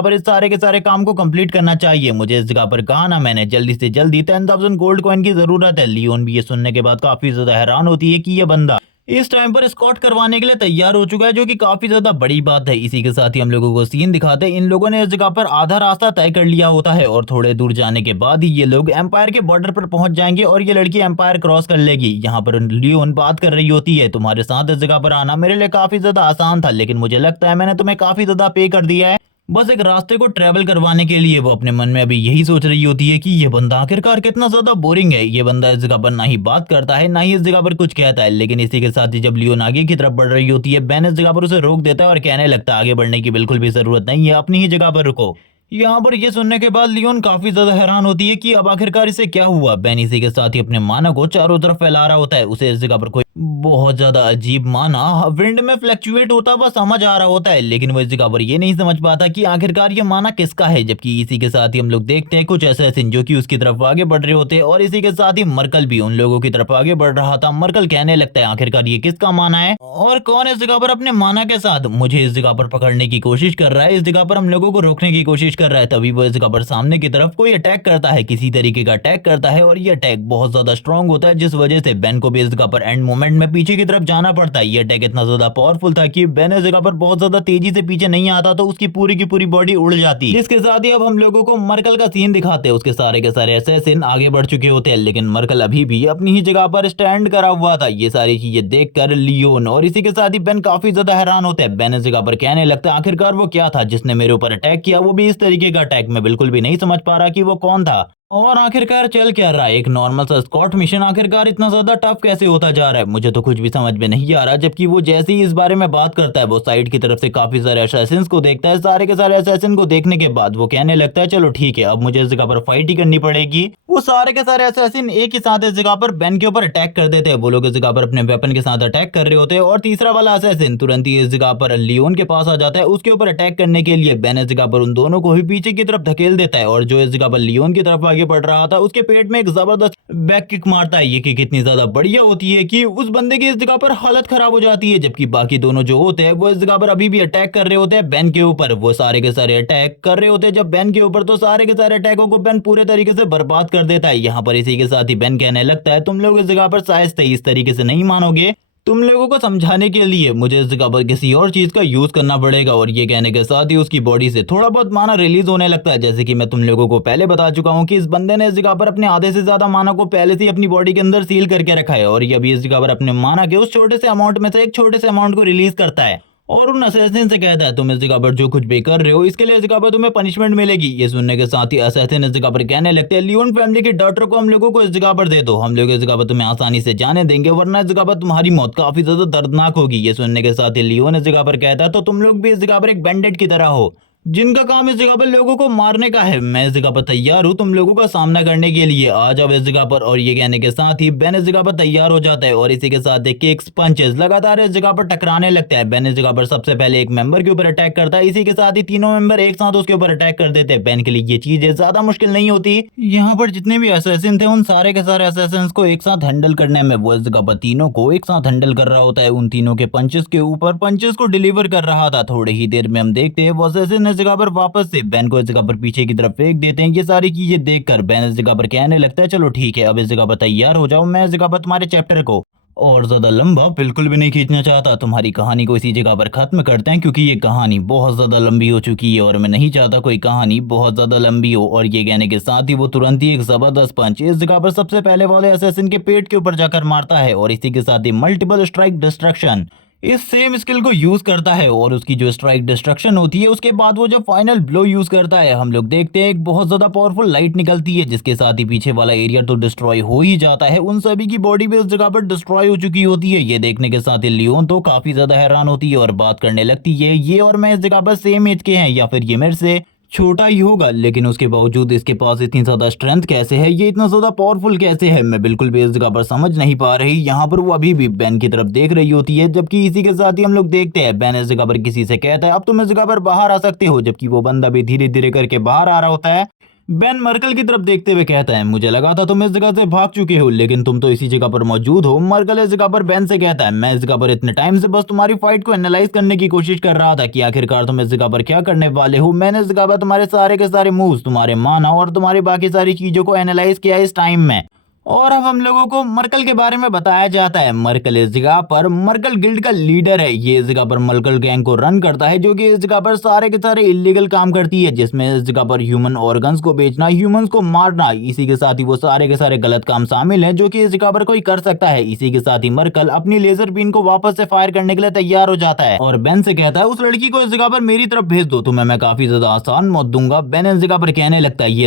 पर इस सारे के सारे काम को कंप्लीट करना चाहिए। मुझे इस जगह पर कहा ना मैंने जल्दी से जल्दी 10,000 गोल्ड कॉइन की जरूरत है। लियोन भी ये सुनने के बाद काफी ज्यादा हैरान होती है कि ये बंदा इस टाइम पर स्कॉट करवाने के लिए तैयार हो चुका है, जो कि काफी ज्यादा बड़ी बात है। इसी के साथ ही हम लोगों को सीन दिखाते हैं इन लोगों ने इस जगह पर आधा रास्ता तय कर लिया होता है और थोड़े दूर जाने के बाद ही ये लोग एम्पायर के बॉर्डर पर पहुंच जाएंगे और ये लड़की एम्पायर क्रॉस कर लेगी। यहाँ पर लियोन बात कर रही होती है तुम्हारे साथ इस जगह पर आना मेरे लिए काफी ज्यादा आसान था, लेकिन मुझे लगता है मैंने तुम्हें काफी ज्यादा पे कर दिया है बस एक रास्ते को ट्रेवल करवाने के लिए। वो अपने मन में अभी यही सोच रही होती है कि ये बंदा आखिरकार कितना ज्यादा बोरिंग है। ये बंदा इस जगह पर ना ही बात करता है ना ही इस जगह पर कुछ कहता है। लेकिन इसी के साथ ही जब लियोन आगे की तरफ बढ़ रही होती है बेन इस जगह पर उसे रोक देता है और कहने लगता है आगे बढ़ने की बिल्कुल भी जरूरत नहीं है, अपनी ही जगह पर रुको। यहाँ पर ये सुनने के बाद लियोन काफी ज्यादा हैरान होती है कि अब आखिरकार इसे क्या हुआ। बेन इसी के साथ ही अपने माना को चारों तरफ फैला रहा होता है, उसे इस जगह पर कोई बहुत ज्यादा अजीब माना विंड में फ्लक्चुएट होता हुआ समझ आ रहा होता है, लेकिन वो इस जगह पर ये नहीं समझ पाता कि आखिरकार ये माना किसका है। जबकि इसी के साथ ही हम लोग देखते हैं कुछ असैसिन जो कि उसकी तरफ आगे बढ़ रहे होते हैं और इसी के साथ ही मर्कल भी उन लोगों की तरफ आगे बढ़ रहा था। मर्कल कहने लगता है आखिरकार ये किसका माना है और कौन इस जगह पर अपने माना के साथ मुझे इस जगह पर पकड़ने की कोशिश कर रहा है, इस जगह पर हम लोगों को रोकने की कोशिश कर रहा है। तभी वो इस जगह पर सामने की तरफ कोई अटैक करता है, किसी तरीके का अटैक करता है और ये अटैक बहुत ज्यादा स्ट्रांग होता है, जिस वजह से बेन को भी इस जगह पर एंड मोमेंट में पीछे की तरफ जाना पड़ता है। ये अटैक इतना ज्यादा पावरफुल था कि बेन इस जगह पर बहुत ज्यादा तेजी से पीछे नहीं आता तो उसकी पूरी की पूरी बॉडी उड़ जाती। जिसके साथ ही अब हम लोगों को मर्कल का सीन दिखाते हैं, उसके सारे के सारे असैसिन आगे बढ़ चुके होते हैं, लेकिन मर्कल अभी भी अपनी ही जगह पर स्टैंड करा हुआ था। ये सारी चीजें देखकर लियोन और इसी के साथ ही बेन काफी ज्यादा हैरान होते हैं। बेन इस जगह पर कहने लगता है आखिरकार वो क्या था जिसने मेरे ऊपर अटैक किया, वो भी इस तरीके का अटैक। मैं बिल्कुल भी नहीं समझ पा रहा कि वो कौन था और आखिरकार चल क्या रहा है। एक नॉर्मल सा स्कॉट मिशन आखिरकार इतना ज्यादा टफ कैसे होता जा रहा है, मुझे तो कुछ भी समझ में नहीं आ रहा। जबकि वो जैसे ही इस बारे में बात करता है वो साइड की तरफ से काफी सारे असैसिन्स को देखता है। सारे के सारे असैसिन को देखने के बाद वो कहने लगता है चलो ठीक है, अब मुझे इस जगह पर फाइट ही करनी पड़ेगी। वो सारे के सारे असैसिन एक ही साथ इस जगह पर बेन के ऊपर अटैक कर देते हैं। वो लोग इस जगह पर अपने वेपन के साथ अटैक कर रहे होते हैं और तीसरा वाला असैसिन तुरंत ही इस जगह पर लियोन के पास आ जाता है उसके ऊपर अटैक करने के लिए। बेन इस जगह पर उन दोनों को भी पीछे की तरफ धकेल देता है और जो इस जगह पर लियोन की तरफ आगे बढ़ रहा था उसके पेट में एक जबरदस्त बैक किक मारता है। ये किक इतनी ज्यादा बढ़िया होती है कि उस बंदे की इस जगह पर हालत खराब हो जाती है। जबकि बाकी दोनों जो होते हैं वो इस जगह पर अभी भी अटैक कर रहे होते हैं बेन के ऊपर। वो सारे के सारे अटैक कर रहे होते हैं जब बेन के ऊपर, तो सारे के सारे अटैकों को बेन पूरे तरीके से बर्बाद कर देता है। यहाँ पर इसी के साथ ही बेन कहने लगता है तुम लोग इस जगह पर शायद इस तरीके से नहीं मानोगे, तुम लोगों को समझाने के लिए मुझे इस जगह पर किसी और चीज का यूज करना पड़ेगा। और ये कहने के साथ ही उसकी बॉडी से थोड़ा बहुत माना रिलीज होने लगता है। जैसे कि मैं तुम लोगों को पहले बता चुका हूं कि इस बंदे ने इस जगह पर अपने आधे से ज्यादा माना को पहले से ही अपनी बॉडी के अंदर सील करके रखा है और ये अभी इस जगह पर अपने माना के उस छोटे से अमाउंट में से एक छोटे से अमाउंट को रिलीज करता है और उन असैसिन से कहता है तुम इस जगह पर जो कुछ भी कर रहे हो इसके लिए इस जगह पर तुम्हें पनिशमेंट मिलेगी। ये सुनने के साथ ही असैसिन इस जगह पर कहने लगते हैं लियोन फैमिली के डॉटर को हम लोगों को इस जगह पर दे दो, हम लोग इस जगह पर तुम्हें आसानी से जाने देंगे, वरना इस जगह पर तुम्हारी मौत काफी ज्यादा दर्दनाक होगी। ये सुनने के साथ ही लियोन इस जगह पर कहता है तो तुम लोग भी इस जगह पर एक बैंडेड की तरह हो जिनका काम इस जगह पर लोगों को मारने का है। मैं इस जगह पर तैयार हूँ तुम लोगों का सामना करने के लिए, आ जाओ इस जगह पर। और ये कहने के साथ ही बेन इस जगह पर तैयार हो जाता है और इसी के साथ एक किक्स पंचेस लगातार इस जगह पर टकराने लगता है। बेन इस जगह पर सबसे पहले एक मेंबर के ऊपर अटैक करता है, इसी के साथ ही तीनों मेंबर एक साथ उसके ऊपर अटैक कर देते हैं। बेन के लिए ये चीज ज्यादा मुश्किल नहीं होती। यहाँ पर जितने भी असैसिन थे उन सारे के सारे असैसिन को एक साथ हैंडल करने में वो इस जगह पर तीनों को एक साथ हैंडल कर रहा होता है। उन तीनों के पंचेस के ऊपर पंचेस को डिलीवर कर रहा था। थोड़ी ही देर में हम देखते हैं वो असैसिन इस जगह पर वापस से बेन को इस जगह पर पीछे की तरफ फेंक देते हैं। ये सारी चीजें देखकर बेन इस जगह पर कहने लगता है चलो ठीक है, अब इस जगह पर तैयार हो जाओ, मैं इस जगह पर तुम्हारे चैप्टर को और ज्यादा लंबा बिल्कुल भी नहीं खींचना चाहता, तुम्हारी कहानी को इसी जगह पर खत्म करते हैं क्योंकि ये कहानी बहुत ज्यादा लंबी हो चुकी है और मैं नहीं चाहता कोई कहानी बहुत ज्यादा लंबी हो। और ये कहने के साथ ही वो तुरंत ही एक जबरदस्त पंच इस जगह पर सबसे पहले वाले असैसिन के पेट के ऊपर जाकर मारता है और इसी के साथ ही मल्टीपल स्ट्राइक डिस्ट्रक्शन इस सेम स्किल को यूज करता है और उसकी जो स्ट्राइक डिस्ट्रक्शन होती है उसके बाद वो जब फाइनल ब्लो यूज करता है हम लोग देखते हैं एक बहुत ज्यादा पावरफुल लाइट निकलती है जिसके साथ ही पीछे वाला एरिया तो डिस्ट्रॉय हो ही जाता है। उन सभी की बॉडी भी उस जगह पर डिस्ट्रॉय हो चुकी होती है। ये देखने के साथ ही लियोन तो काफी ज्यादा हैरान होती है और बात करने लगती है ये और मैं इस जगह पर सेम एज के हैं या फिर ये मेरे से छोटा ही होगा, लेकिन उसके बावजूद इसके पास इतनी ज्यादा स्ट्रेंथ कैसे है, ये इतना ज्यादा पावरफुल कैसे है, मैं बिल्कुल भी इस जगह पर समझ नहीं पा रही। यहाँ पर वो अभी भी बेन की तरफ देख रही होती है जबकि इसी के साथ ही हम लोग देखते हैं बेन इस जगह पर किसी से कहता है अब तुम इस जगह पर बाहर आ सकते हो, जबकि वो बंदा भी धीरे धीरे करके बाहर आ रहा होता है। बेन मर्कल की तरफ देखते हुए कहता है मुझे लगा था तुम इस जगह से भाग चुके हो लेकिन तुम तो इसी जगह पर मौजूद हो। मर्कल इस जगह पर बेन से कहता है मैं इस जगह पर इतने टाइम से बस तुम्हारी फाइट को एनालाइज करने की कोशिश कर रहा था कि आखिरकार तुम इस जगह पर क्या करने वाले हो। मैंने इस जगह पर तुम्हारे सारे के सारे मूव्स, तुम्हारे माना और तुम्हारी बाकी सारी चीजों को एनालाइज किया इस टाइम में। और अब हम लोगों को मर्कल के बारे में बताया जाता है। मर्कल इस जगह पर मर्कल गिल्ड का लीडर है। ये इस जगह पर मर्कल गैंग को रन करता है जो कि इस जगह पर सारे के सारे इलीगल काम करती है जिसमें इस जगह पर ह्यूमन ऑर्गन्स को बेचना, ह्यूमंस को मारना, इसी के साथ ही वो सारे के सारे गलत काम शामिल हैं जो कि इस जगह पर कोई कर सकता है। इसी के साथ ही मर्कल अपनी लेजर बीन को वापस से फायर करने के लिए तैयार हो जाता है और बेन से कहता है उस लड़की को इस जगह पर मेरी तरफ भेज दो, तुम्हें मैं काफी ज्यादा आसान मौत दूंगा। बेन इस जगह पर कहने लगता है ये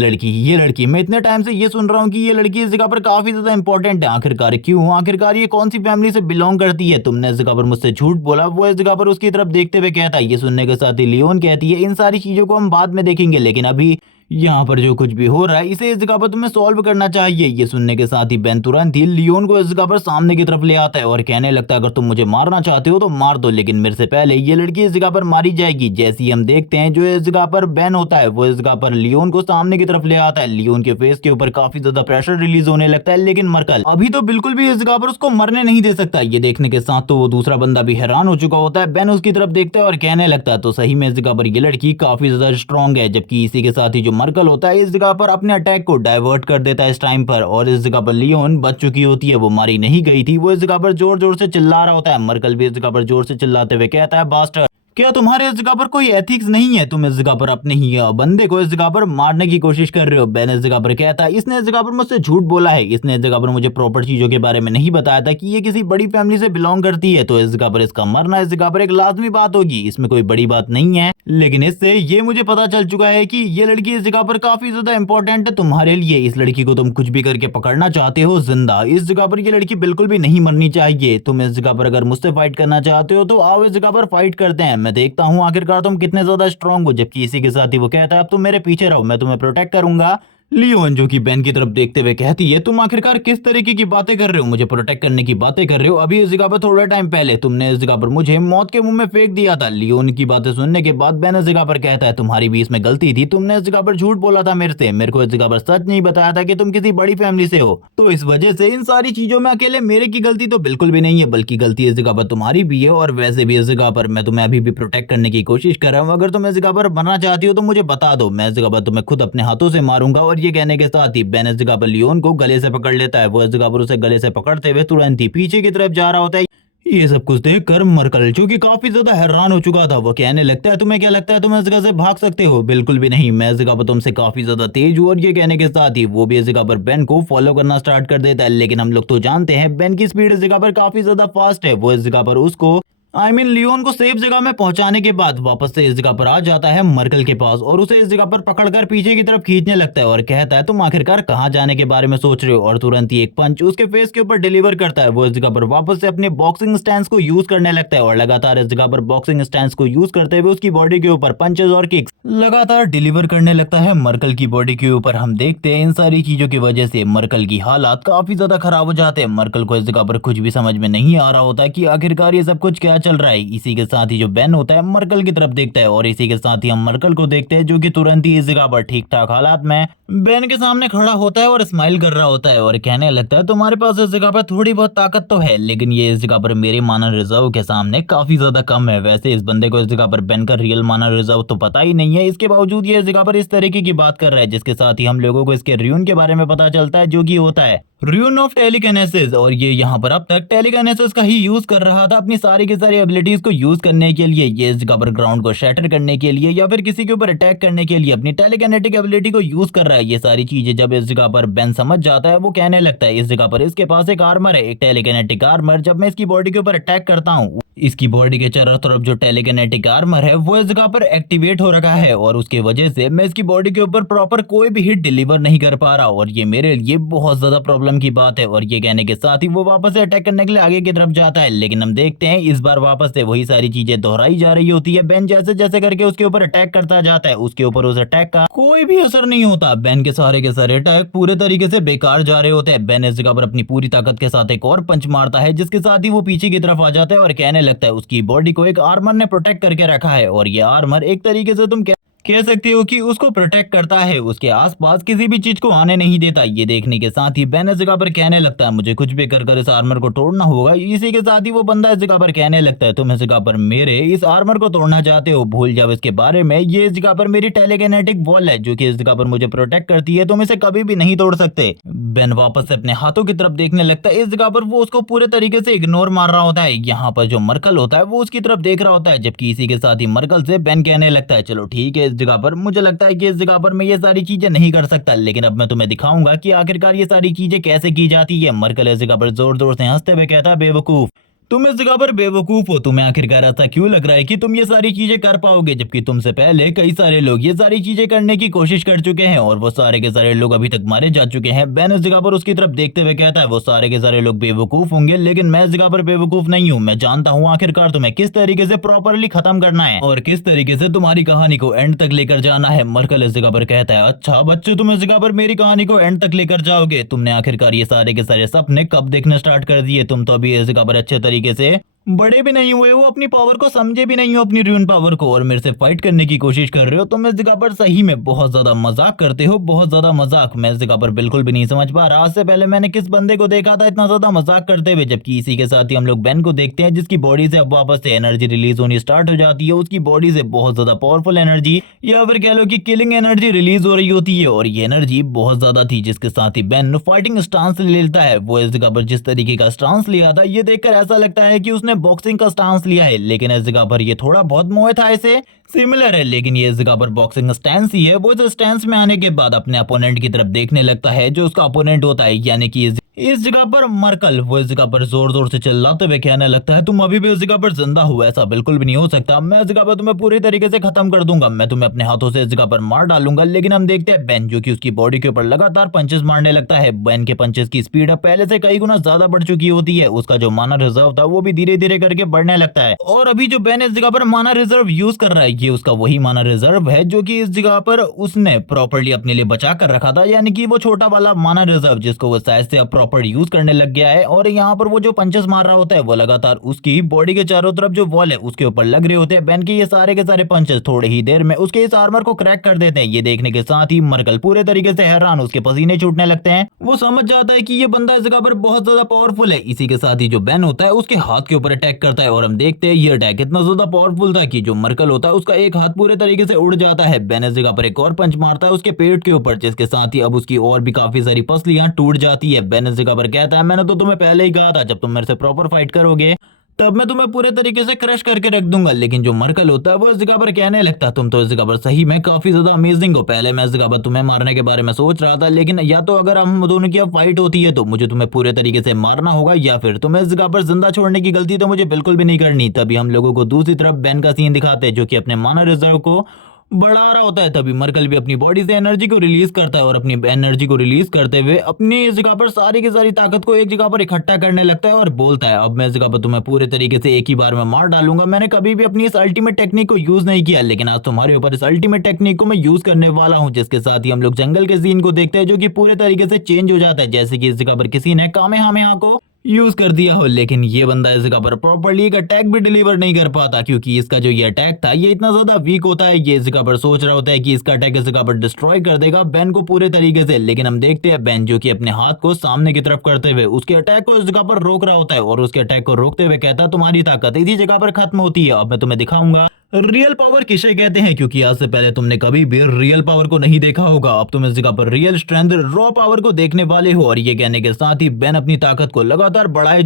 लड़की मैं इतने टाइम से ये सुन रहा हूँ कि ये लड़की इस जगह पर काफी ज्यादा इंपॉर्टेंट है, आखिरकार क्यों, आखिरकार ये कौन सी फैमिली से बिलोंग करती है, तुमने इस जगह पर मुझसे झूठ बोला। वो इस जगह पर उसकी तरफ देखते हुए कहता है। ये सुनने के साथ ही लियोन कहती है इन सारी चीजों को हम बाद में देखेंगे लेकिन अभी यहाँ पर जो कुछ भी हो रहा है इसे इस जगह पर तुम्हें सॉल्व करना चाहिए। ये सुनने के साथ ही बेन तुरंत ही लियोन को इस जगह पर सामने की तरफ ले आता है और कहने लगता है अगर तुम मुझे मारना चाहते हो तो मार दो, लेकिन मेरे से पहले ये लड़की इस जगह पर मारी जाएगी। जैसे ही हम देखते हैं जो इस जगह पर बेन होता है वो इस जगह पर लियोन को सामने की तरफ ले आता है। लियोन के फेस के ऊपर काफी ज्यादा प्रेशर रिलीज होने लगता है, लेकिन मर्कल अभी तो बिल्कुल भी इस जगह पर उसको मरने नहीं दे सकता। ये देखने के साथ तो वो दूसरा बंदा भी हैरान हो चुका होता है। बेन उसकी तरफ देखता है और कहने लगता है तो सही में इस जगह पर ये लड़की काफी ज्यादा स्ट्रांग है। जबकि इसी के साथ ही जो मर्कल होता है इस जगह पर अपने अटैक को डाइवर्ट कर देता है इस टाइम पर, और इस जगह पर लियोन बच चुकी होती है, वो मारी नहीं गई थी। वो इस जगह पर जोर जोर से चिल्ला रहा होता है। मर्कल भी इस जगह पर जोर से चिल्लाते हुए कहता है बास्टर्ड, क्या तुम्हारे इस जगह पर कोई एथिक्स नहीं है? तुम इस जगह पर अपने ही बंदे को इस जगह पर मारने की कोशिश कर रहे हो। बेन इस जगह पर कहता है इसने इस जगह पर मुझसे झूठ बोला है, इसने इस जगह पर मुझे प्रॉपर चीजों के बारे में नहीं बताया था कि ये किसी बड़ी फैमिली से बिलोंग करती है, तो इस जगह पर इसका मरना इस जगह पर एक लाजमी बात होगी, इसमें कोई बड़ी बात नहीं है। लेकिन इससे ये मुझे पता चल चुका है कि ये लड़की इस जगह पर काफी ज्यादा इंपॉर्टेंट है तुम्हारे लिए। इस लड़की को तुम कुछ भी करके पकड़ना चाहते हो जिंदा। इस जगह पर ये लड़की बिल्कुल भी नहीं मरनी चाहिए। तुम इस जगह पर अगर मुझसे फाइट करना चाहते हो तो आओ इस जगह पर फाइट करते हैं, मैं देखता हूँ आखिरकार तुम कितने ज्यादा स्ट्रांग हो। जबकि इसी के साथ ही वो कहता है अब तुम मेरे पीछे रहो, मैं तुम्हें प्रोटेक्ट करूंगा। लियोन जो कि बेन की तरफ देखते हुए कहती है तुम आखिरकार किस तरीके की बातें कर रहे हो, मुझे प्रोटेक्ट करने की बातें कर रहे हो? अभी इस जगह पर थोड़ा टाइम पहले तुमने इस जगह पर मुझे मौत के मुंह में फेंक दिया था। लियोन की बातें सुनने के बाद बेन इस जगह पर कहता है तुम्हारी भी इसमें गलती थी, तुमने इस जगह पर झूठ बोला था मेरे से, मेरे को इस जगह पर सच नहीं बताया था कि तुम किसी बड़ी फैमिली से हो। तो इस वजह से इन सारी चीजों में अकेले मेरे की गलती तो बिल्कुल भी नहीं है, बल्कि गलती इस जगह पर तुम्हारी भी है। और वैसे भी इस जगह पर मैं तुम्हें अभी भी प्रोटेक्ट करने की कोशिश कर रहा हूँ। अगर तुम इस जगह पर बनना चाहती हो तो मुझे बता दो, मैं इस जगह पर तुम्हें खुद अपने हाथों से मारूंगा। और ये कहने के साथ ही बेन इस जगह पर लियोन को गले से पकड़ लेता है। वो इस जगह पर उसे गले से पकड़ते हुए तुरंत ही पीछे की तरफ जा रहा होता है। ये सब कुछ देख कर मर्कल जो कि काफी ज्यादा हैरान हो चुका था वो कहने लगता है तुम्हें क्या लगता है तुम इस जगह से भाग सकते हो? बिल्कुल भी नहीं, मैं इस जगह पर तुमसे काफी ज्यादा तेज हूँ। और ये कहने के साथ ही वो भी इस जगह पर बेन को फॉलो करना स्टार्ट कर देता है। लेकिन हम लोग तो जानते हैं बेन की स्पीड इस जगह पर काफी ज्यादा फास्ट है। वो इस जगह पर उसको लियोन को सेफ जगह में पहुंचाने के बाद वापस से इस जगह पर आ जाता है मर्कल के पास और उसे इस जगह पर पकड़कर पीछे की तरफ खींचने लगता है और कहता है तुम आखिरकार कहां जाने के बारे में सोच रहे हो? और तुरंत ही एक पंच उसके फेस के ऊपर डिलीवर करता है। वो इस जगह पर वापस से अपने बॉक्सिंग स्टैंस को यूज करने लगता है और लगातार इस जगह पर बॉक्सिंग स्टैंस को यूज करते हुए उसकी बॉडी के ऊपर पंचेस और किक्स लगातार डिलीवर करने लगता है मर्कल की बॉडी के ऊपर। हम देखते हैं इन सारी चीजों की वजह से मर्कल की हालात काफी ज्यादा खराब हो जाते हैं। मर्कल को इस जगह पर कुछ भी समझ में नहीं आ रहा होता कि आखिरकार ये सब कुछ क्या चल रहा है। इसी के साथ ही जो बेन होता है मर्कल की तरफ देखता है और इसी के साथ ही हम मर्कल को देखते हैं जो कि तुरंत ही इस जगह पर ठीक ठाक हालात में बेन के सामने खड़ा होता है और स्माइल कर रहा होता है और कहने लगता है तुम्हारे पास इस जगह पर थोड़ी बहुत ताकत तो है, लेकिन ये इस जगह पर मेरे माना रिजर्व के सामने काफी ज्यादा कम है। वैसे इस बंदे को इस जगह पर बेन का रियल माना रिजर्व तो पता ही नहीं है, इसके बावजूद ये इस जगह पर इस तरीके की बात कर रहा है, जिसके साथ ही हम लोगों को इसके र्यून के बारे में पता चलता है जो कि होता है र्यून ऑफ टेलीकिनेसिस। और ये यहाँ पर अब तक टेलीकिनेसिस का ही यूज कर रहा था अपनी सारी की सारी एबिलिटीज को यूज करने के लिए। ये इस जगह पर ग्राउंड को शैटर करने के लिए या फिर किसी के ऊपर अटैक करने के लिए अपनी टेलीकिनेटिक एबिलिटी को यूज कर रहा है। ये सारी चीजें जब इस जगह पर बेन समझ जाता है वो कहने लगता है इस जगह पर इसके पास एक आर्मर है, एक टेलीकिनेटिक आर्मर। जब मैं इसकी बॉडी के ऊपर अटैक करता हूँ इसकी बॉडी के चारों तरफ जो टेलीकिनेटिक आर्मर है वो इस जगह पर एक्टिवेट हो रखा है और उसकी वजह से मैं इसकी बॉडी के ऊपर प्रॉपर कोई भी हिट डिलीवर नहीं कर पा रहा और ये मेरे लिए बहुत ज्यादा प्रॉब्लम की बात है। और ये कहने के साथ ही वो वापस से अटैक करने के लिए आगे की तरफ जाता है, लेकिन हम देखते हैं इस बार वापस से वही सारी चीजें दोहराई जा रही होती है। बेन जैसे जैसे करके उसके ऊपर अटैक करता जाता है उसके ऊपर उस अटैक का कोई भी असर नहीं होता। बेन के सारे अटैक पूरे तरीके से बेकार जा रहे होते हैं। बेन इस जगह पर अपनी पूरी ताकत के साथ एक और पंच मारता है जिसके साथ ही वो पीछे की तरफ आ जाता है और कहने लगता है उसकी बॉडी को एक आर्मर ने प्रोटेक्ट करके रखा है और ये आर्मर एक तरीके से तुम कह सकते हो कि उसको प्रोटेक्ट करता है, उसके आसपास किसी भी चीज को आने नहीं देता। ये देखने के साथ ही बेन इस जगह पर कहने लगता है मुझे कुछ भी कर इस आर्मर को तोड़ना होगा। इसी के साथ ही वो बंदा इस जगह पर कहने लगता है तुम इस जगह पर मेरे इस आर्मर को तोड़ना चाहते हो, भूल जाओ इसके बारे में। ये इस जगह पर मेरी टेलीकिनेटिक वॉल है जो कि इस जगह पर मुझे प्रोटेक्ट करती है, तुम इसे कभी भी नहीं तोड़ सकते। बेन वापस से अपने हाथों की तरफ देखने लगता है। इस जगह पर वो उसको पूरे तरीके से इग्नोर मार रहा होता है। यहाँ पर जो मर्कल होता है वो उसकी तरफ देख रहा होता है, जबकि इसी के साथ ही मर्कल से बेन कहने लगता है चलो ठीक है, इस जगह पर मुझे लगता है कि इस जगह पर मैं ये सारी चीजें नहीं कर सकता, लेकिन अब मैं तुम्हें दिखाऊंगा कि आखिरकार ये सारी चीजें कैसे की जाती है। मर्कल इस जगह पर जोर जोर से हंसते हुए कहता है बेवकूफ, तुम इस जगह पर बेवकूफ हो। तुम्हें आखिरकार ऐसा क्यों लग रहा है कि तुम ये सारी चीजें कर पाओगे, जबकि तुमसे पहले कई सारे लोग ये सारी चीजें करने की कोशिश कर चुके हैं और वो सारे के सारे लोग अभी तक मारे जा चुके हैं। बेन इस जगह पर उसकी तरफ देखते हुए कहता है वो सारे के सारे लोग बेवकूफ होंगे, लेकिन मैं इस जगह पर बेवकूफ नहीं हूँ। मैं जानता हूँ आखिरकार तुम्हें किस तरीके से प्रॉपरली खत्म करना है और किस तरीके से तुम्हारी कहानी को एंड तक लेकर जाना है। मर्कल इस जगह पर कहता है अच्छा बच्चों, तुम इस जगह पर मेरी कहानी को एंड तक लेकर जाओगे। तुमने आखिरकार ये सारे के सारे सपने कब देखना स्टार्ट कर दिए? तुम तो अभी इस जगह पर अच्छे तरीके से बड़े भी नहीं हुए हो, अपनी पावर को समझे भी नहीं हो, अपनी र्यून पावर को, और मेरे से फाइट करने की कोशिश कर रहे हो। तुम इस जगह पर सही में बहुत ज्यादा मजाक करते हो, बहुत ज्यादा मजाक। मैं इस जगह पर बिल्कुल भी नहीं समझ पा रहा। आज से पहले मैंने किस बंदे को देखा था इतना ज्यादा मजाक करते हुए, जबकि इसी के साथ ही हम लोग बेन को देखते हैं जिसकी बॉडी से अब वापस से एनर्जी रिलीज होनी स्टार्ट हो जाती है। उसकी बॉडी से बहुत ज्यादा पावरफुल एनर्जी या फिर कह लो कि किलिंग एनर्जी रिलीज हो रही होती है, और ये एनर्जी बहुत ज्यादा थी, जिसके साथ ही बेन फाइटिंग स्टांस ले लेता है। वो इस जगह पर जिस तरीके का स्टांस लिया था, ये देखकर ऐसा लगता है कि उसने बॉक्सिंग का स्टांस लिया है, लेकिन इस जगह पर ये थोड़ा बहुत मोए थाई से सिमिलर है, लेकिन ये इस जगह पर बॉक्सिंग स्टैंस ही है। वो इस स्टैंस में आने के बाद अपने अपोनेंट की तरफ देखने लगता है जो उसका अपोनेंट होता है, यानी कि इस जगह पर मर्कल। वो इस जगह पर जोर जोर से चिल्लाते हुए कहने लगता है तुम अभी भी इस जगह पर जिंदा हो, ऐसा बिल्कुल भी नहीं हो सकता। मैं इस जगह पर तुम्हें पूरी तरीके से खत्म कर दूंगा, मैं तुम्हें अपने हाथों से इस जगह पर मार डालूंगा। लेकिन हम देखते हैं बेन जो कि उसकी बॉडी के ऊपर लगातार पंचेस मारने लगता है। बेन के पंचेस की स्पीड अब पहले से कई गुना ज्यादा बढ़ चुकी होती है। उसका जो माना रिजर्व था वो भी धीरे धीरे करके बढ़ने लगता है, और अभी जो बेन इस जगह पर माना रिजर्व यूज कर रहा है, ये उसका वही माना रिजर्व है जो कि इस जगह पर उसने प्रॉपर्ली अपने लिए बचा कर रखा था, यानी कि वो छोटा वाला माना रिजर्व जिसको वो शायद से अब प्रॉपर यूज करने लग गया है। और यहाँ पर वो जो पंचेस मार रहा होता है वो लगातार उसकी बॉडी के चारों तरफ जो वॉल है उसके ऊपर लग रहे होते हैं। बेन के सारे के सारे पंचेस थोड़े ही देर में उसके इस आर्मर को क्रैक कर देते हैं। ये देखने के साथ ही मर्कल पूरे तरीके से हैरान, उसके पसीने छूटने लगते हैं। वो समझ जाता है कि ये बंदा इस जगह पर बहुत ज्यादा पावरफुल है। इसी के साथ ही जो बेन होता है उसके हाथ के ऊपर अटैक करता है, और हम देखते हैं ये अटैक इतना ज्यादा पावरफुल था कि जो मर्कल होता है उसका एक हाथ पूरे तरीके से उड़ जाता है। बेन इस जगह पर एक और पंच मारता है उसके पेट के ऊपर, जिसके साथ ही अब उसकी और भी काफी सारी पसलियां टूट जाती है। बेन इस जगह पर कहता है मैंने तो तुम्हें पहले ही कहा था जब तुम मेरे से प्रॉपर फाइट करोगे तब मैं तुम्हें पूरे तरीके से क्रश करके रख दूंगा। लेकिन जो मर्कल होता है वो इस जगह पर कहने लगता तुम तो इस जगह पर सही में काफी ज्यादा अमेजिंग हो। पहले मैं इस जगह पर तुम्हें मारने के बारे में सोच रहा था, लेकिन या तो अगर हम दोनों की अब फाइट होती है तो मुझे तुम्हें पूरे तरीके से मारना होगा, या फिर तुम्हें इस जगह पर जिंदा छोड़ने की गलती तो मुझे बिल्कुल भी नहीं करनी। तभी हम लोगों को दूसरी तरफ बेन का सीन दिखाते हैं जो कि अपने माना रिजर्व को बढ़ा रहा होता है। तभी मर्कल भी अपनी बॉडी से एनर्जी को रिलीज करता है, और अपनी एनर्जी को रिलीज करते हुए अपनी इस जगह पर सारी की सारी ताकत को एक जगह पर इकट्ठा करने लगता है और बोलता है अब मैं इस जगह पर तुम्हें पूरे तरीके से एक ही बार में मार डालूंगा। मैंने कभी भी अपनी इस अल्टीमेट टेक्निक को यूज नहीं किया, लेकिन आज तुम्हारे ऊपर इस अल्टीमेट टेक्निक को मैं यूज करने वाला हूँ। जिसके साथ ही हम लोग जंगल के सीन को देखते हैं जो कि पूरे तरीके से चेंज हो जाता है, जैसे कि इस जगह पर किसी ने कामेहामेहा को यूज कर दिया हो। लेकिन ये बंदा इस जगह पर प्रॉपर्ली एक अटैक भी डिलीवर नहीं कर पाता, क्योंकि इसका जो ये अटैक था ये इतना ज्यादा वीक होता है। ये इस जगह पर सोच रहा होता है कि इसका अटैक इस जगह पर डिस्ट्रॉय कर देगा बेन को पूरे तरीके से, लेकिन हम देखते हैं बेन जो कि अपने हाथ को सामने की तरफ करते हुए उसके अटैक को इस जगह पर रोक रहा होता है, और उसके अटैक को रोकते हुए कहता है तुम्हारी ताकत इसी जगह पर खत्म होती है, अब मैं तुम्हें दिखाऊंगा रियल पावर किसे कहते हैं, क्योंकि आज से पहले तुमने कभी भी रियल पावर को नहीं देखा होगा। अब तुम इस जगह पर रियल स्ट्रेंथ रॉ पावर को देखने वाले हो। और ये कहने के साथ ही बेन अपनी ताकत को लगातार बढ़ाए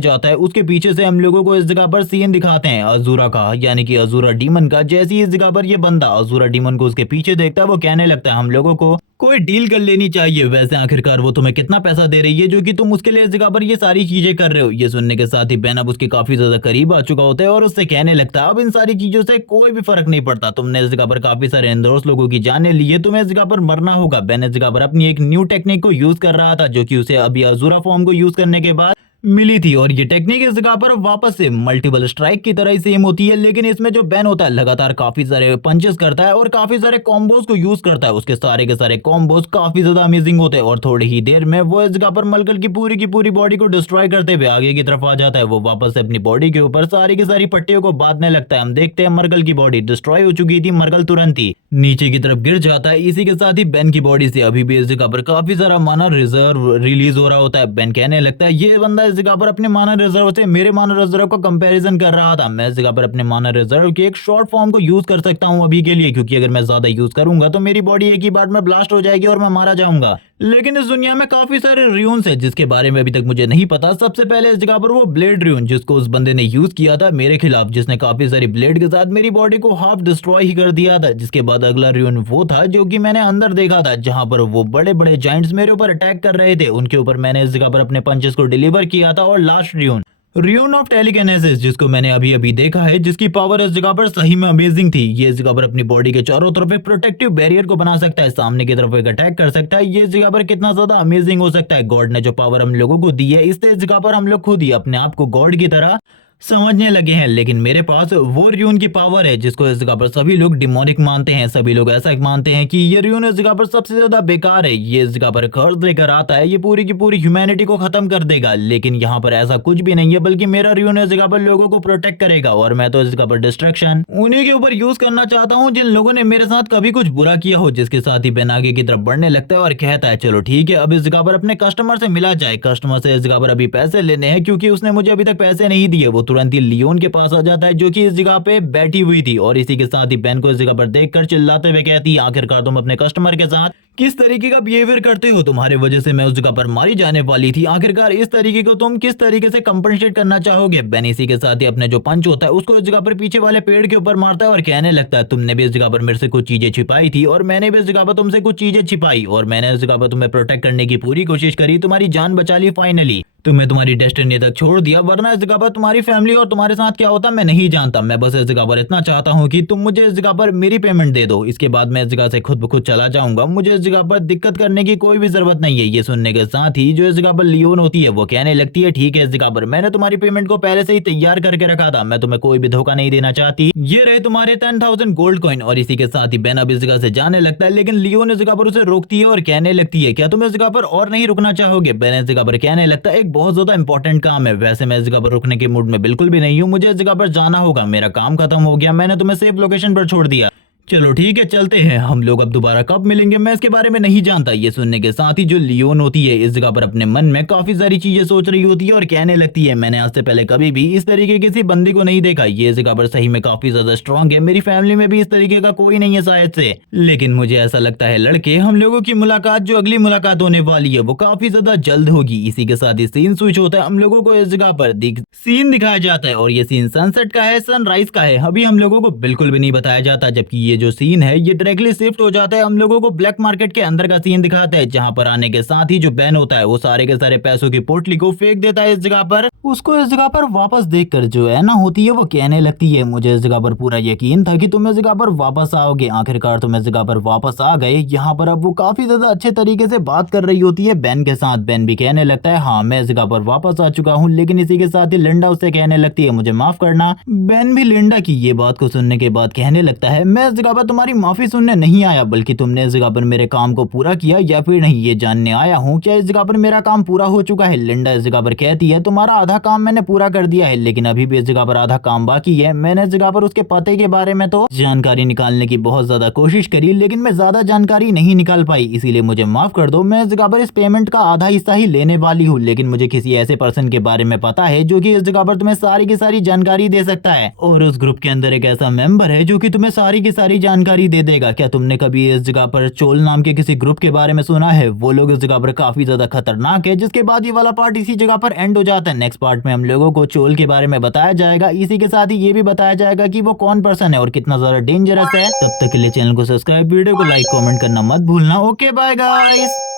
जाता है। उसके पीछे से हम लोगों को इस जगह पर सीन दिखाते हैं अजूरा का, यानी कि अजूरा डीमन का। जैसे ही इस जगह पर ये बंदा अजूरा डीमन को उसके पीछे देखता है वो कहने लगता है हम लोगों को कोई डील कर लेनी चाहिए। वैसे आखिरकार वो तुम्हें कितना पैसा दे रही है जो कि तुम उसके लिए इस जगह पर ये सारी चीजें कर रहे हो। ये सुनने के साथ ही बेन अब उसके काफी ज्यादा करीब आ चुका होता है और उससे कहने लगता है अब इन सारी चीजों से कोई भी फर्क नहीं पड़ता। तुमने इस जगह पर काफी सारे निर्दोष लोगों की जाने ली है, तुम्हें इस जगह पर मरना होगा। बेन इस जगह पर अपनी एक न्यू टेक्निक को यूज कर रहा था जो कि उसे अभी अजूरा फॉर्म को यूज करने के बाद मिली थी, और ये टेक्निक इस जगह पर वापस से मल्टीपल स्ट्राइक की तरह ही सेम होती है। लेकिन इसमें जो बेन होता है लगातार काफी सारे पंचेस करता है और काफी सारे कॉम्बोज को यूज करता है। उसके सारे के सारे कॉम्बोज काफी ज्यादा अमेजिंग होते हैं, और थोड़ी ही देर में वो इस जगह पर मलकल की पूरी बॉडी को डिस्ट्रॉय करते हुए आगे की तरफ आ जाता है। वो वापस से अपनी बॉडी के ऊपर सारी की सारी पट्टियों को बांधने लगता है। हम देखते हैं मर्कल की बॉडी डिस्ट्रॉय हो चुकी थी, मर्कल तुरंत ही नीचे की तरफ गिर जाता है। इसी के साथ ही बेन की बॉडी से अभी भी इस जगह पर काफी सारा माना रिजर्व रिलीज हो रहा होता है। बेन कहने लगता है ये बंदा इस जगह पर अपने माना रिजर्व से मेरे माना रिजर्व का कंपैरिजन कर रहा था। मैं इस जगह पर अपने माना रिजर्व की एक शॉर्ट फॉर्म को यूज कर सकता हूं अभी के लिए, क्योंकि अगर मैं ज्यादा यूज करूंगा तो मेरी बॉडी एक ही बार में ब्लास्ट हो जाएगी और मैं मारा जाऊंगा। लेकिन इस दुनिया में काफी सारे र्यून्स है जिसके बारे में अभी तक मुझे नहीं पता। सबसे पहले इस जगह पर वो ब्लेड र्यून जिसको उस बंदे ने यूज किया था मेरे खिलाफ, जिसने काफी सारी ब्लेड के साथ मेरी बॉडी को हाफ डिस्ट्रॉय ही कर दिया था। जिसके बाद अगला र्यून वो था जो कि मैंने अंदर देखा था, जहां पर वो बड़े बड़े जाइंट्स मेरे ऊपर अटैक कर रहे थे, उनके ऊपर मैंने इस जगह पर अपने पंचेस को डिलीवर किया था। और last ruin rayon of telekinesis, जिसको मैंने अभी अभी देखा है, जिसकी पावर इस जगह पर सही में अमेजिंग थी। ये इस जगह पर अपनी बॉडी के चारों तरफ एक प्रोटेक्टिव बैरियर को बना सकता है, सामने की तरफ एक अटैक कर सकता है। ये इस जगह पर कितना ज्यादा अमेजिंग हो सकता है। गॉड ने जो पावर हम लोगों को दी है, इससे इस जगह पर हम लोग खुद ही अपने आप को गॉड की तरह समझने लगे हैं। लेकिन मेरे पास वो रियोन की पावर है जिसको इस जगह पर सभी लोग डिमोनिक मानते हैं। सभी लोग ऐसा मानते हैं कि ये रियोन इस जगह पर सबसे ज्यादा बेकार है। ये इस जगह पर कर्ज लेकर आता है, ये पूरी की पूरी ह्यूमैनिटी को खत्म कर देगा। लेकिन यहाँ पर ऐसा कुछ भी नहीं है, बल्कि मेरा रियोन इस जगह पर लोगों को प्रोटेक्ट करेगा। और मैं तो इस जगह पर डिस्ट्रक्शन उन्हीं के ऊपर यूज करना चाहता हूँ जिन लोगों ने मेरे साथ कभी कुछ बुरा किया हो। जिसके साथ ही बेन आगे की तरफ बढ़ने लगता है और कहता है चलो ठीक है, अब इस जगह पर अपने कस्टमर से मिला जाए। कस्टमर से इस जगह पर अभी पैसे लेने हैं, क्योंकि उसने मुझे अभी तक पैसे नहीं दिए। वो तुरंत ही लियोन के पास आ जाता है, जो कि इस जगह पे बैठी हुई थी। और इसी के साथ ही बेन को इस जगह पर देखकर चिल्लाते हुए कहती है, आखिरकार तुम अपने कस्टमर के साथ किस तरीके का बिहेवियर करते हो? तुम्हारे वजह से मैं उस जगह पर मारी जाने वाली थी। आखिरकार इस तरीके को तुम किस तरीके से कंपनसेट करना चाहोगे? बेन इसी के साथ ही अपने जो पंच होता है उसको इस जगह पर पीछे वाले पेड़ के ऊपर मारता है और कहने लगता है, तुमने भी इस जगह पर मेरे से कुछ चीजें छिपाई थी और मैंने भी इस जगह पर तुमसे कुछ चीजें छिपाई, और मैंने इस जगह पर तुम्हें प्रोटेक्ट करने की पूरी कोशिश करी, तुम्हारी जान बचा ली। फाइनली तुम्हें तुम्हारी डेस्टिनी तक छोड़ दिया, वरना इस जगह पर तुम्हारी फैमिली और तुम्हारे साथ क्या होता मैं नहीं जानता। मैं बस इस जगह पर इतना चाहता हूँ कि तुम मुझे इस जगह पर मेरी पेमेंट दे दो, इसके बाद मैं इस जगह से खुद ब खुद चला जाऊंगा। मुझे इस जगह पर दिक्कत करने की कोई भी जरूरत नहीं है। ये सुनने के साथ ही जो इस जगह पर लियोन होती है वो कहने लगती है, ठीक है, इस जगह पर मैंने तुम्हारी पेमेंट को पहले से ही तैयार करके रखा था, मैं तुम्हें कोई भी धोखा नहीं देना चाहती। ये रहे तुम्हारे 10,000 गोल्ड कॉइन। और इसी के साथ ही बेन अब इस जगह से जाने लगता है, लेकिन लियोन इस जगह पर उसे रोकती है और कहने लगती है, क्या तुम इस जगह पर और नहीं रुकना चाहोगे? बेन इस जगह पर कहने लगता है, एक बहुत ज्यादा इंपॉर्टेंट काम है। वैसे मैं इस जगह पर रुकने के मूड में बिल्कुल भी नहीं हूँ, मुझे इस जगह पर जाना होगा, मेरा काम खत्म हो गया, मैंने तुम्हें सेफ लोकेशन पर छोड़ दिया। चलो ठीक है, चलते हैं, हम लोग अब दोबारा कब मिलेंगे मैं इसके बारे में नहीं जानता। ये सुनने के साथ ही जो लियोन होती है इस जगह पर अपने मन में काफी सारी चीजें सोच रही होती है और कहने लगती है, मैंने आज से पहले कभी भी इस तरीके के किसी बंदी को नहीं देखा। ये इस जगह पर सही में काफी ज्यादा स्ट्रांग है, मेरी फैमिली में भी इस तरीके का कोई नहीं है शायद से। लेकिन मुझे ऐसा लगता है लड़के, हम लोगों की मुलाकात, जो अगली मुलाकात होने वाली है वो काफी ज्यादा जल्द होगी। इसी के साथ ही सीन स्विच होता है, हम लोगों को इस जगह पर सीन दिखाया जाता है और ये सीन सनसेट का है, सनराइज का है, अभी हम लोगों को बिल्कुल भी नहीं बताया जाता। जबकि ये जो सीन है ये डायरेक्टली शिफ्ट हो जाता है, हम लोगों को ब्लैक मार्केट के अंदर का सीन दिखाता है, जहां पर आने के साथ ही जो बैन होता है वो सारे के सारे पैसों की पोटली को फेंक देता है इस जगह पर। उसको इस जगह पर वापस देखकर जो है ना होती है वो कहने लगती है, मुझे इस जगह पर पूरा यकीन था कि तुम इस जगह पर वापस आओगे, आखिरकार तुम इस जगह पर वापस आ गए। यहाँ पर अब वो काफी ज्यादा अच्छे तरीके से बात कर रही होती है बैन के साथ। बैन भी कहने लगता है, हाँ मैं इस जगह पर वापस आ चुका हूँ। लेकिन इसी के साथ ही लिंडा उससे कहने लगती है, मुझे माफ करना। बैन भी लिंडा की ये बात को सुनने के बाद कहने लगता है, मैं इस जगह पर तुम्हारी माफी सुनने नहीं आया, बल्कि तुमने इस जगह पर मेरे काम को पूरा किया या फिर नहीं, ये जानने आया हूँ क्या इस जगह पर मेरा काम पूरा हो चुका है। लिंडा इस जगह पर कहती है, तुम्हारा आधा काम मैंने पूरा कर दिया है, लेकिन अभी भी इस जगह पर आधा काम बाकी है। मैंने इस जगह पर उसके पते के बारे में तो जानकारी निकालने की बहुत ज्यादा कोशिश करी, लेकिन मैं ज्यादा जानकारी नहीं निकाल पाई, इसीलिए मुझे माफ कर दो। मैं इस जगह पर इस पेमेंट का आधा हिस्सा ही लेने वाली हूँ, लेकिन मुझे किसी ऐसे पर्सन के बारे में पता है जो कि इस जगह पर तुम्हें सारी की सारी जानकारी दे सकता है, और उस ग्रुप के अंदर एक ऐसा मेंबर है जो कि तुम्हें सारी की सारी जानकारी दे देगा। क्या तुमने कभी इस जगह पर चोल नाम के किसी ग्रुप के बारे में सुना है? वो लोग इस जगह पर काफी ज्यादा खतरनाक है, जिसके बाद ये वाला पार्ट इसी जगह पर एंड हो जाता है। नेक्स्ट पार्ट में हम लोगों को चोल के बारे में बताया जाएगा, इसी के साथ ही ये भी बताया जाएगा कि वो कौन पर्सन है और कितना ज्यादा डेंजरस है। तब तक के लिए चैनल को सब्सक्राइब, वीडियो को लाइक, कमेंट करना मत भूलना। Okay bye guys.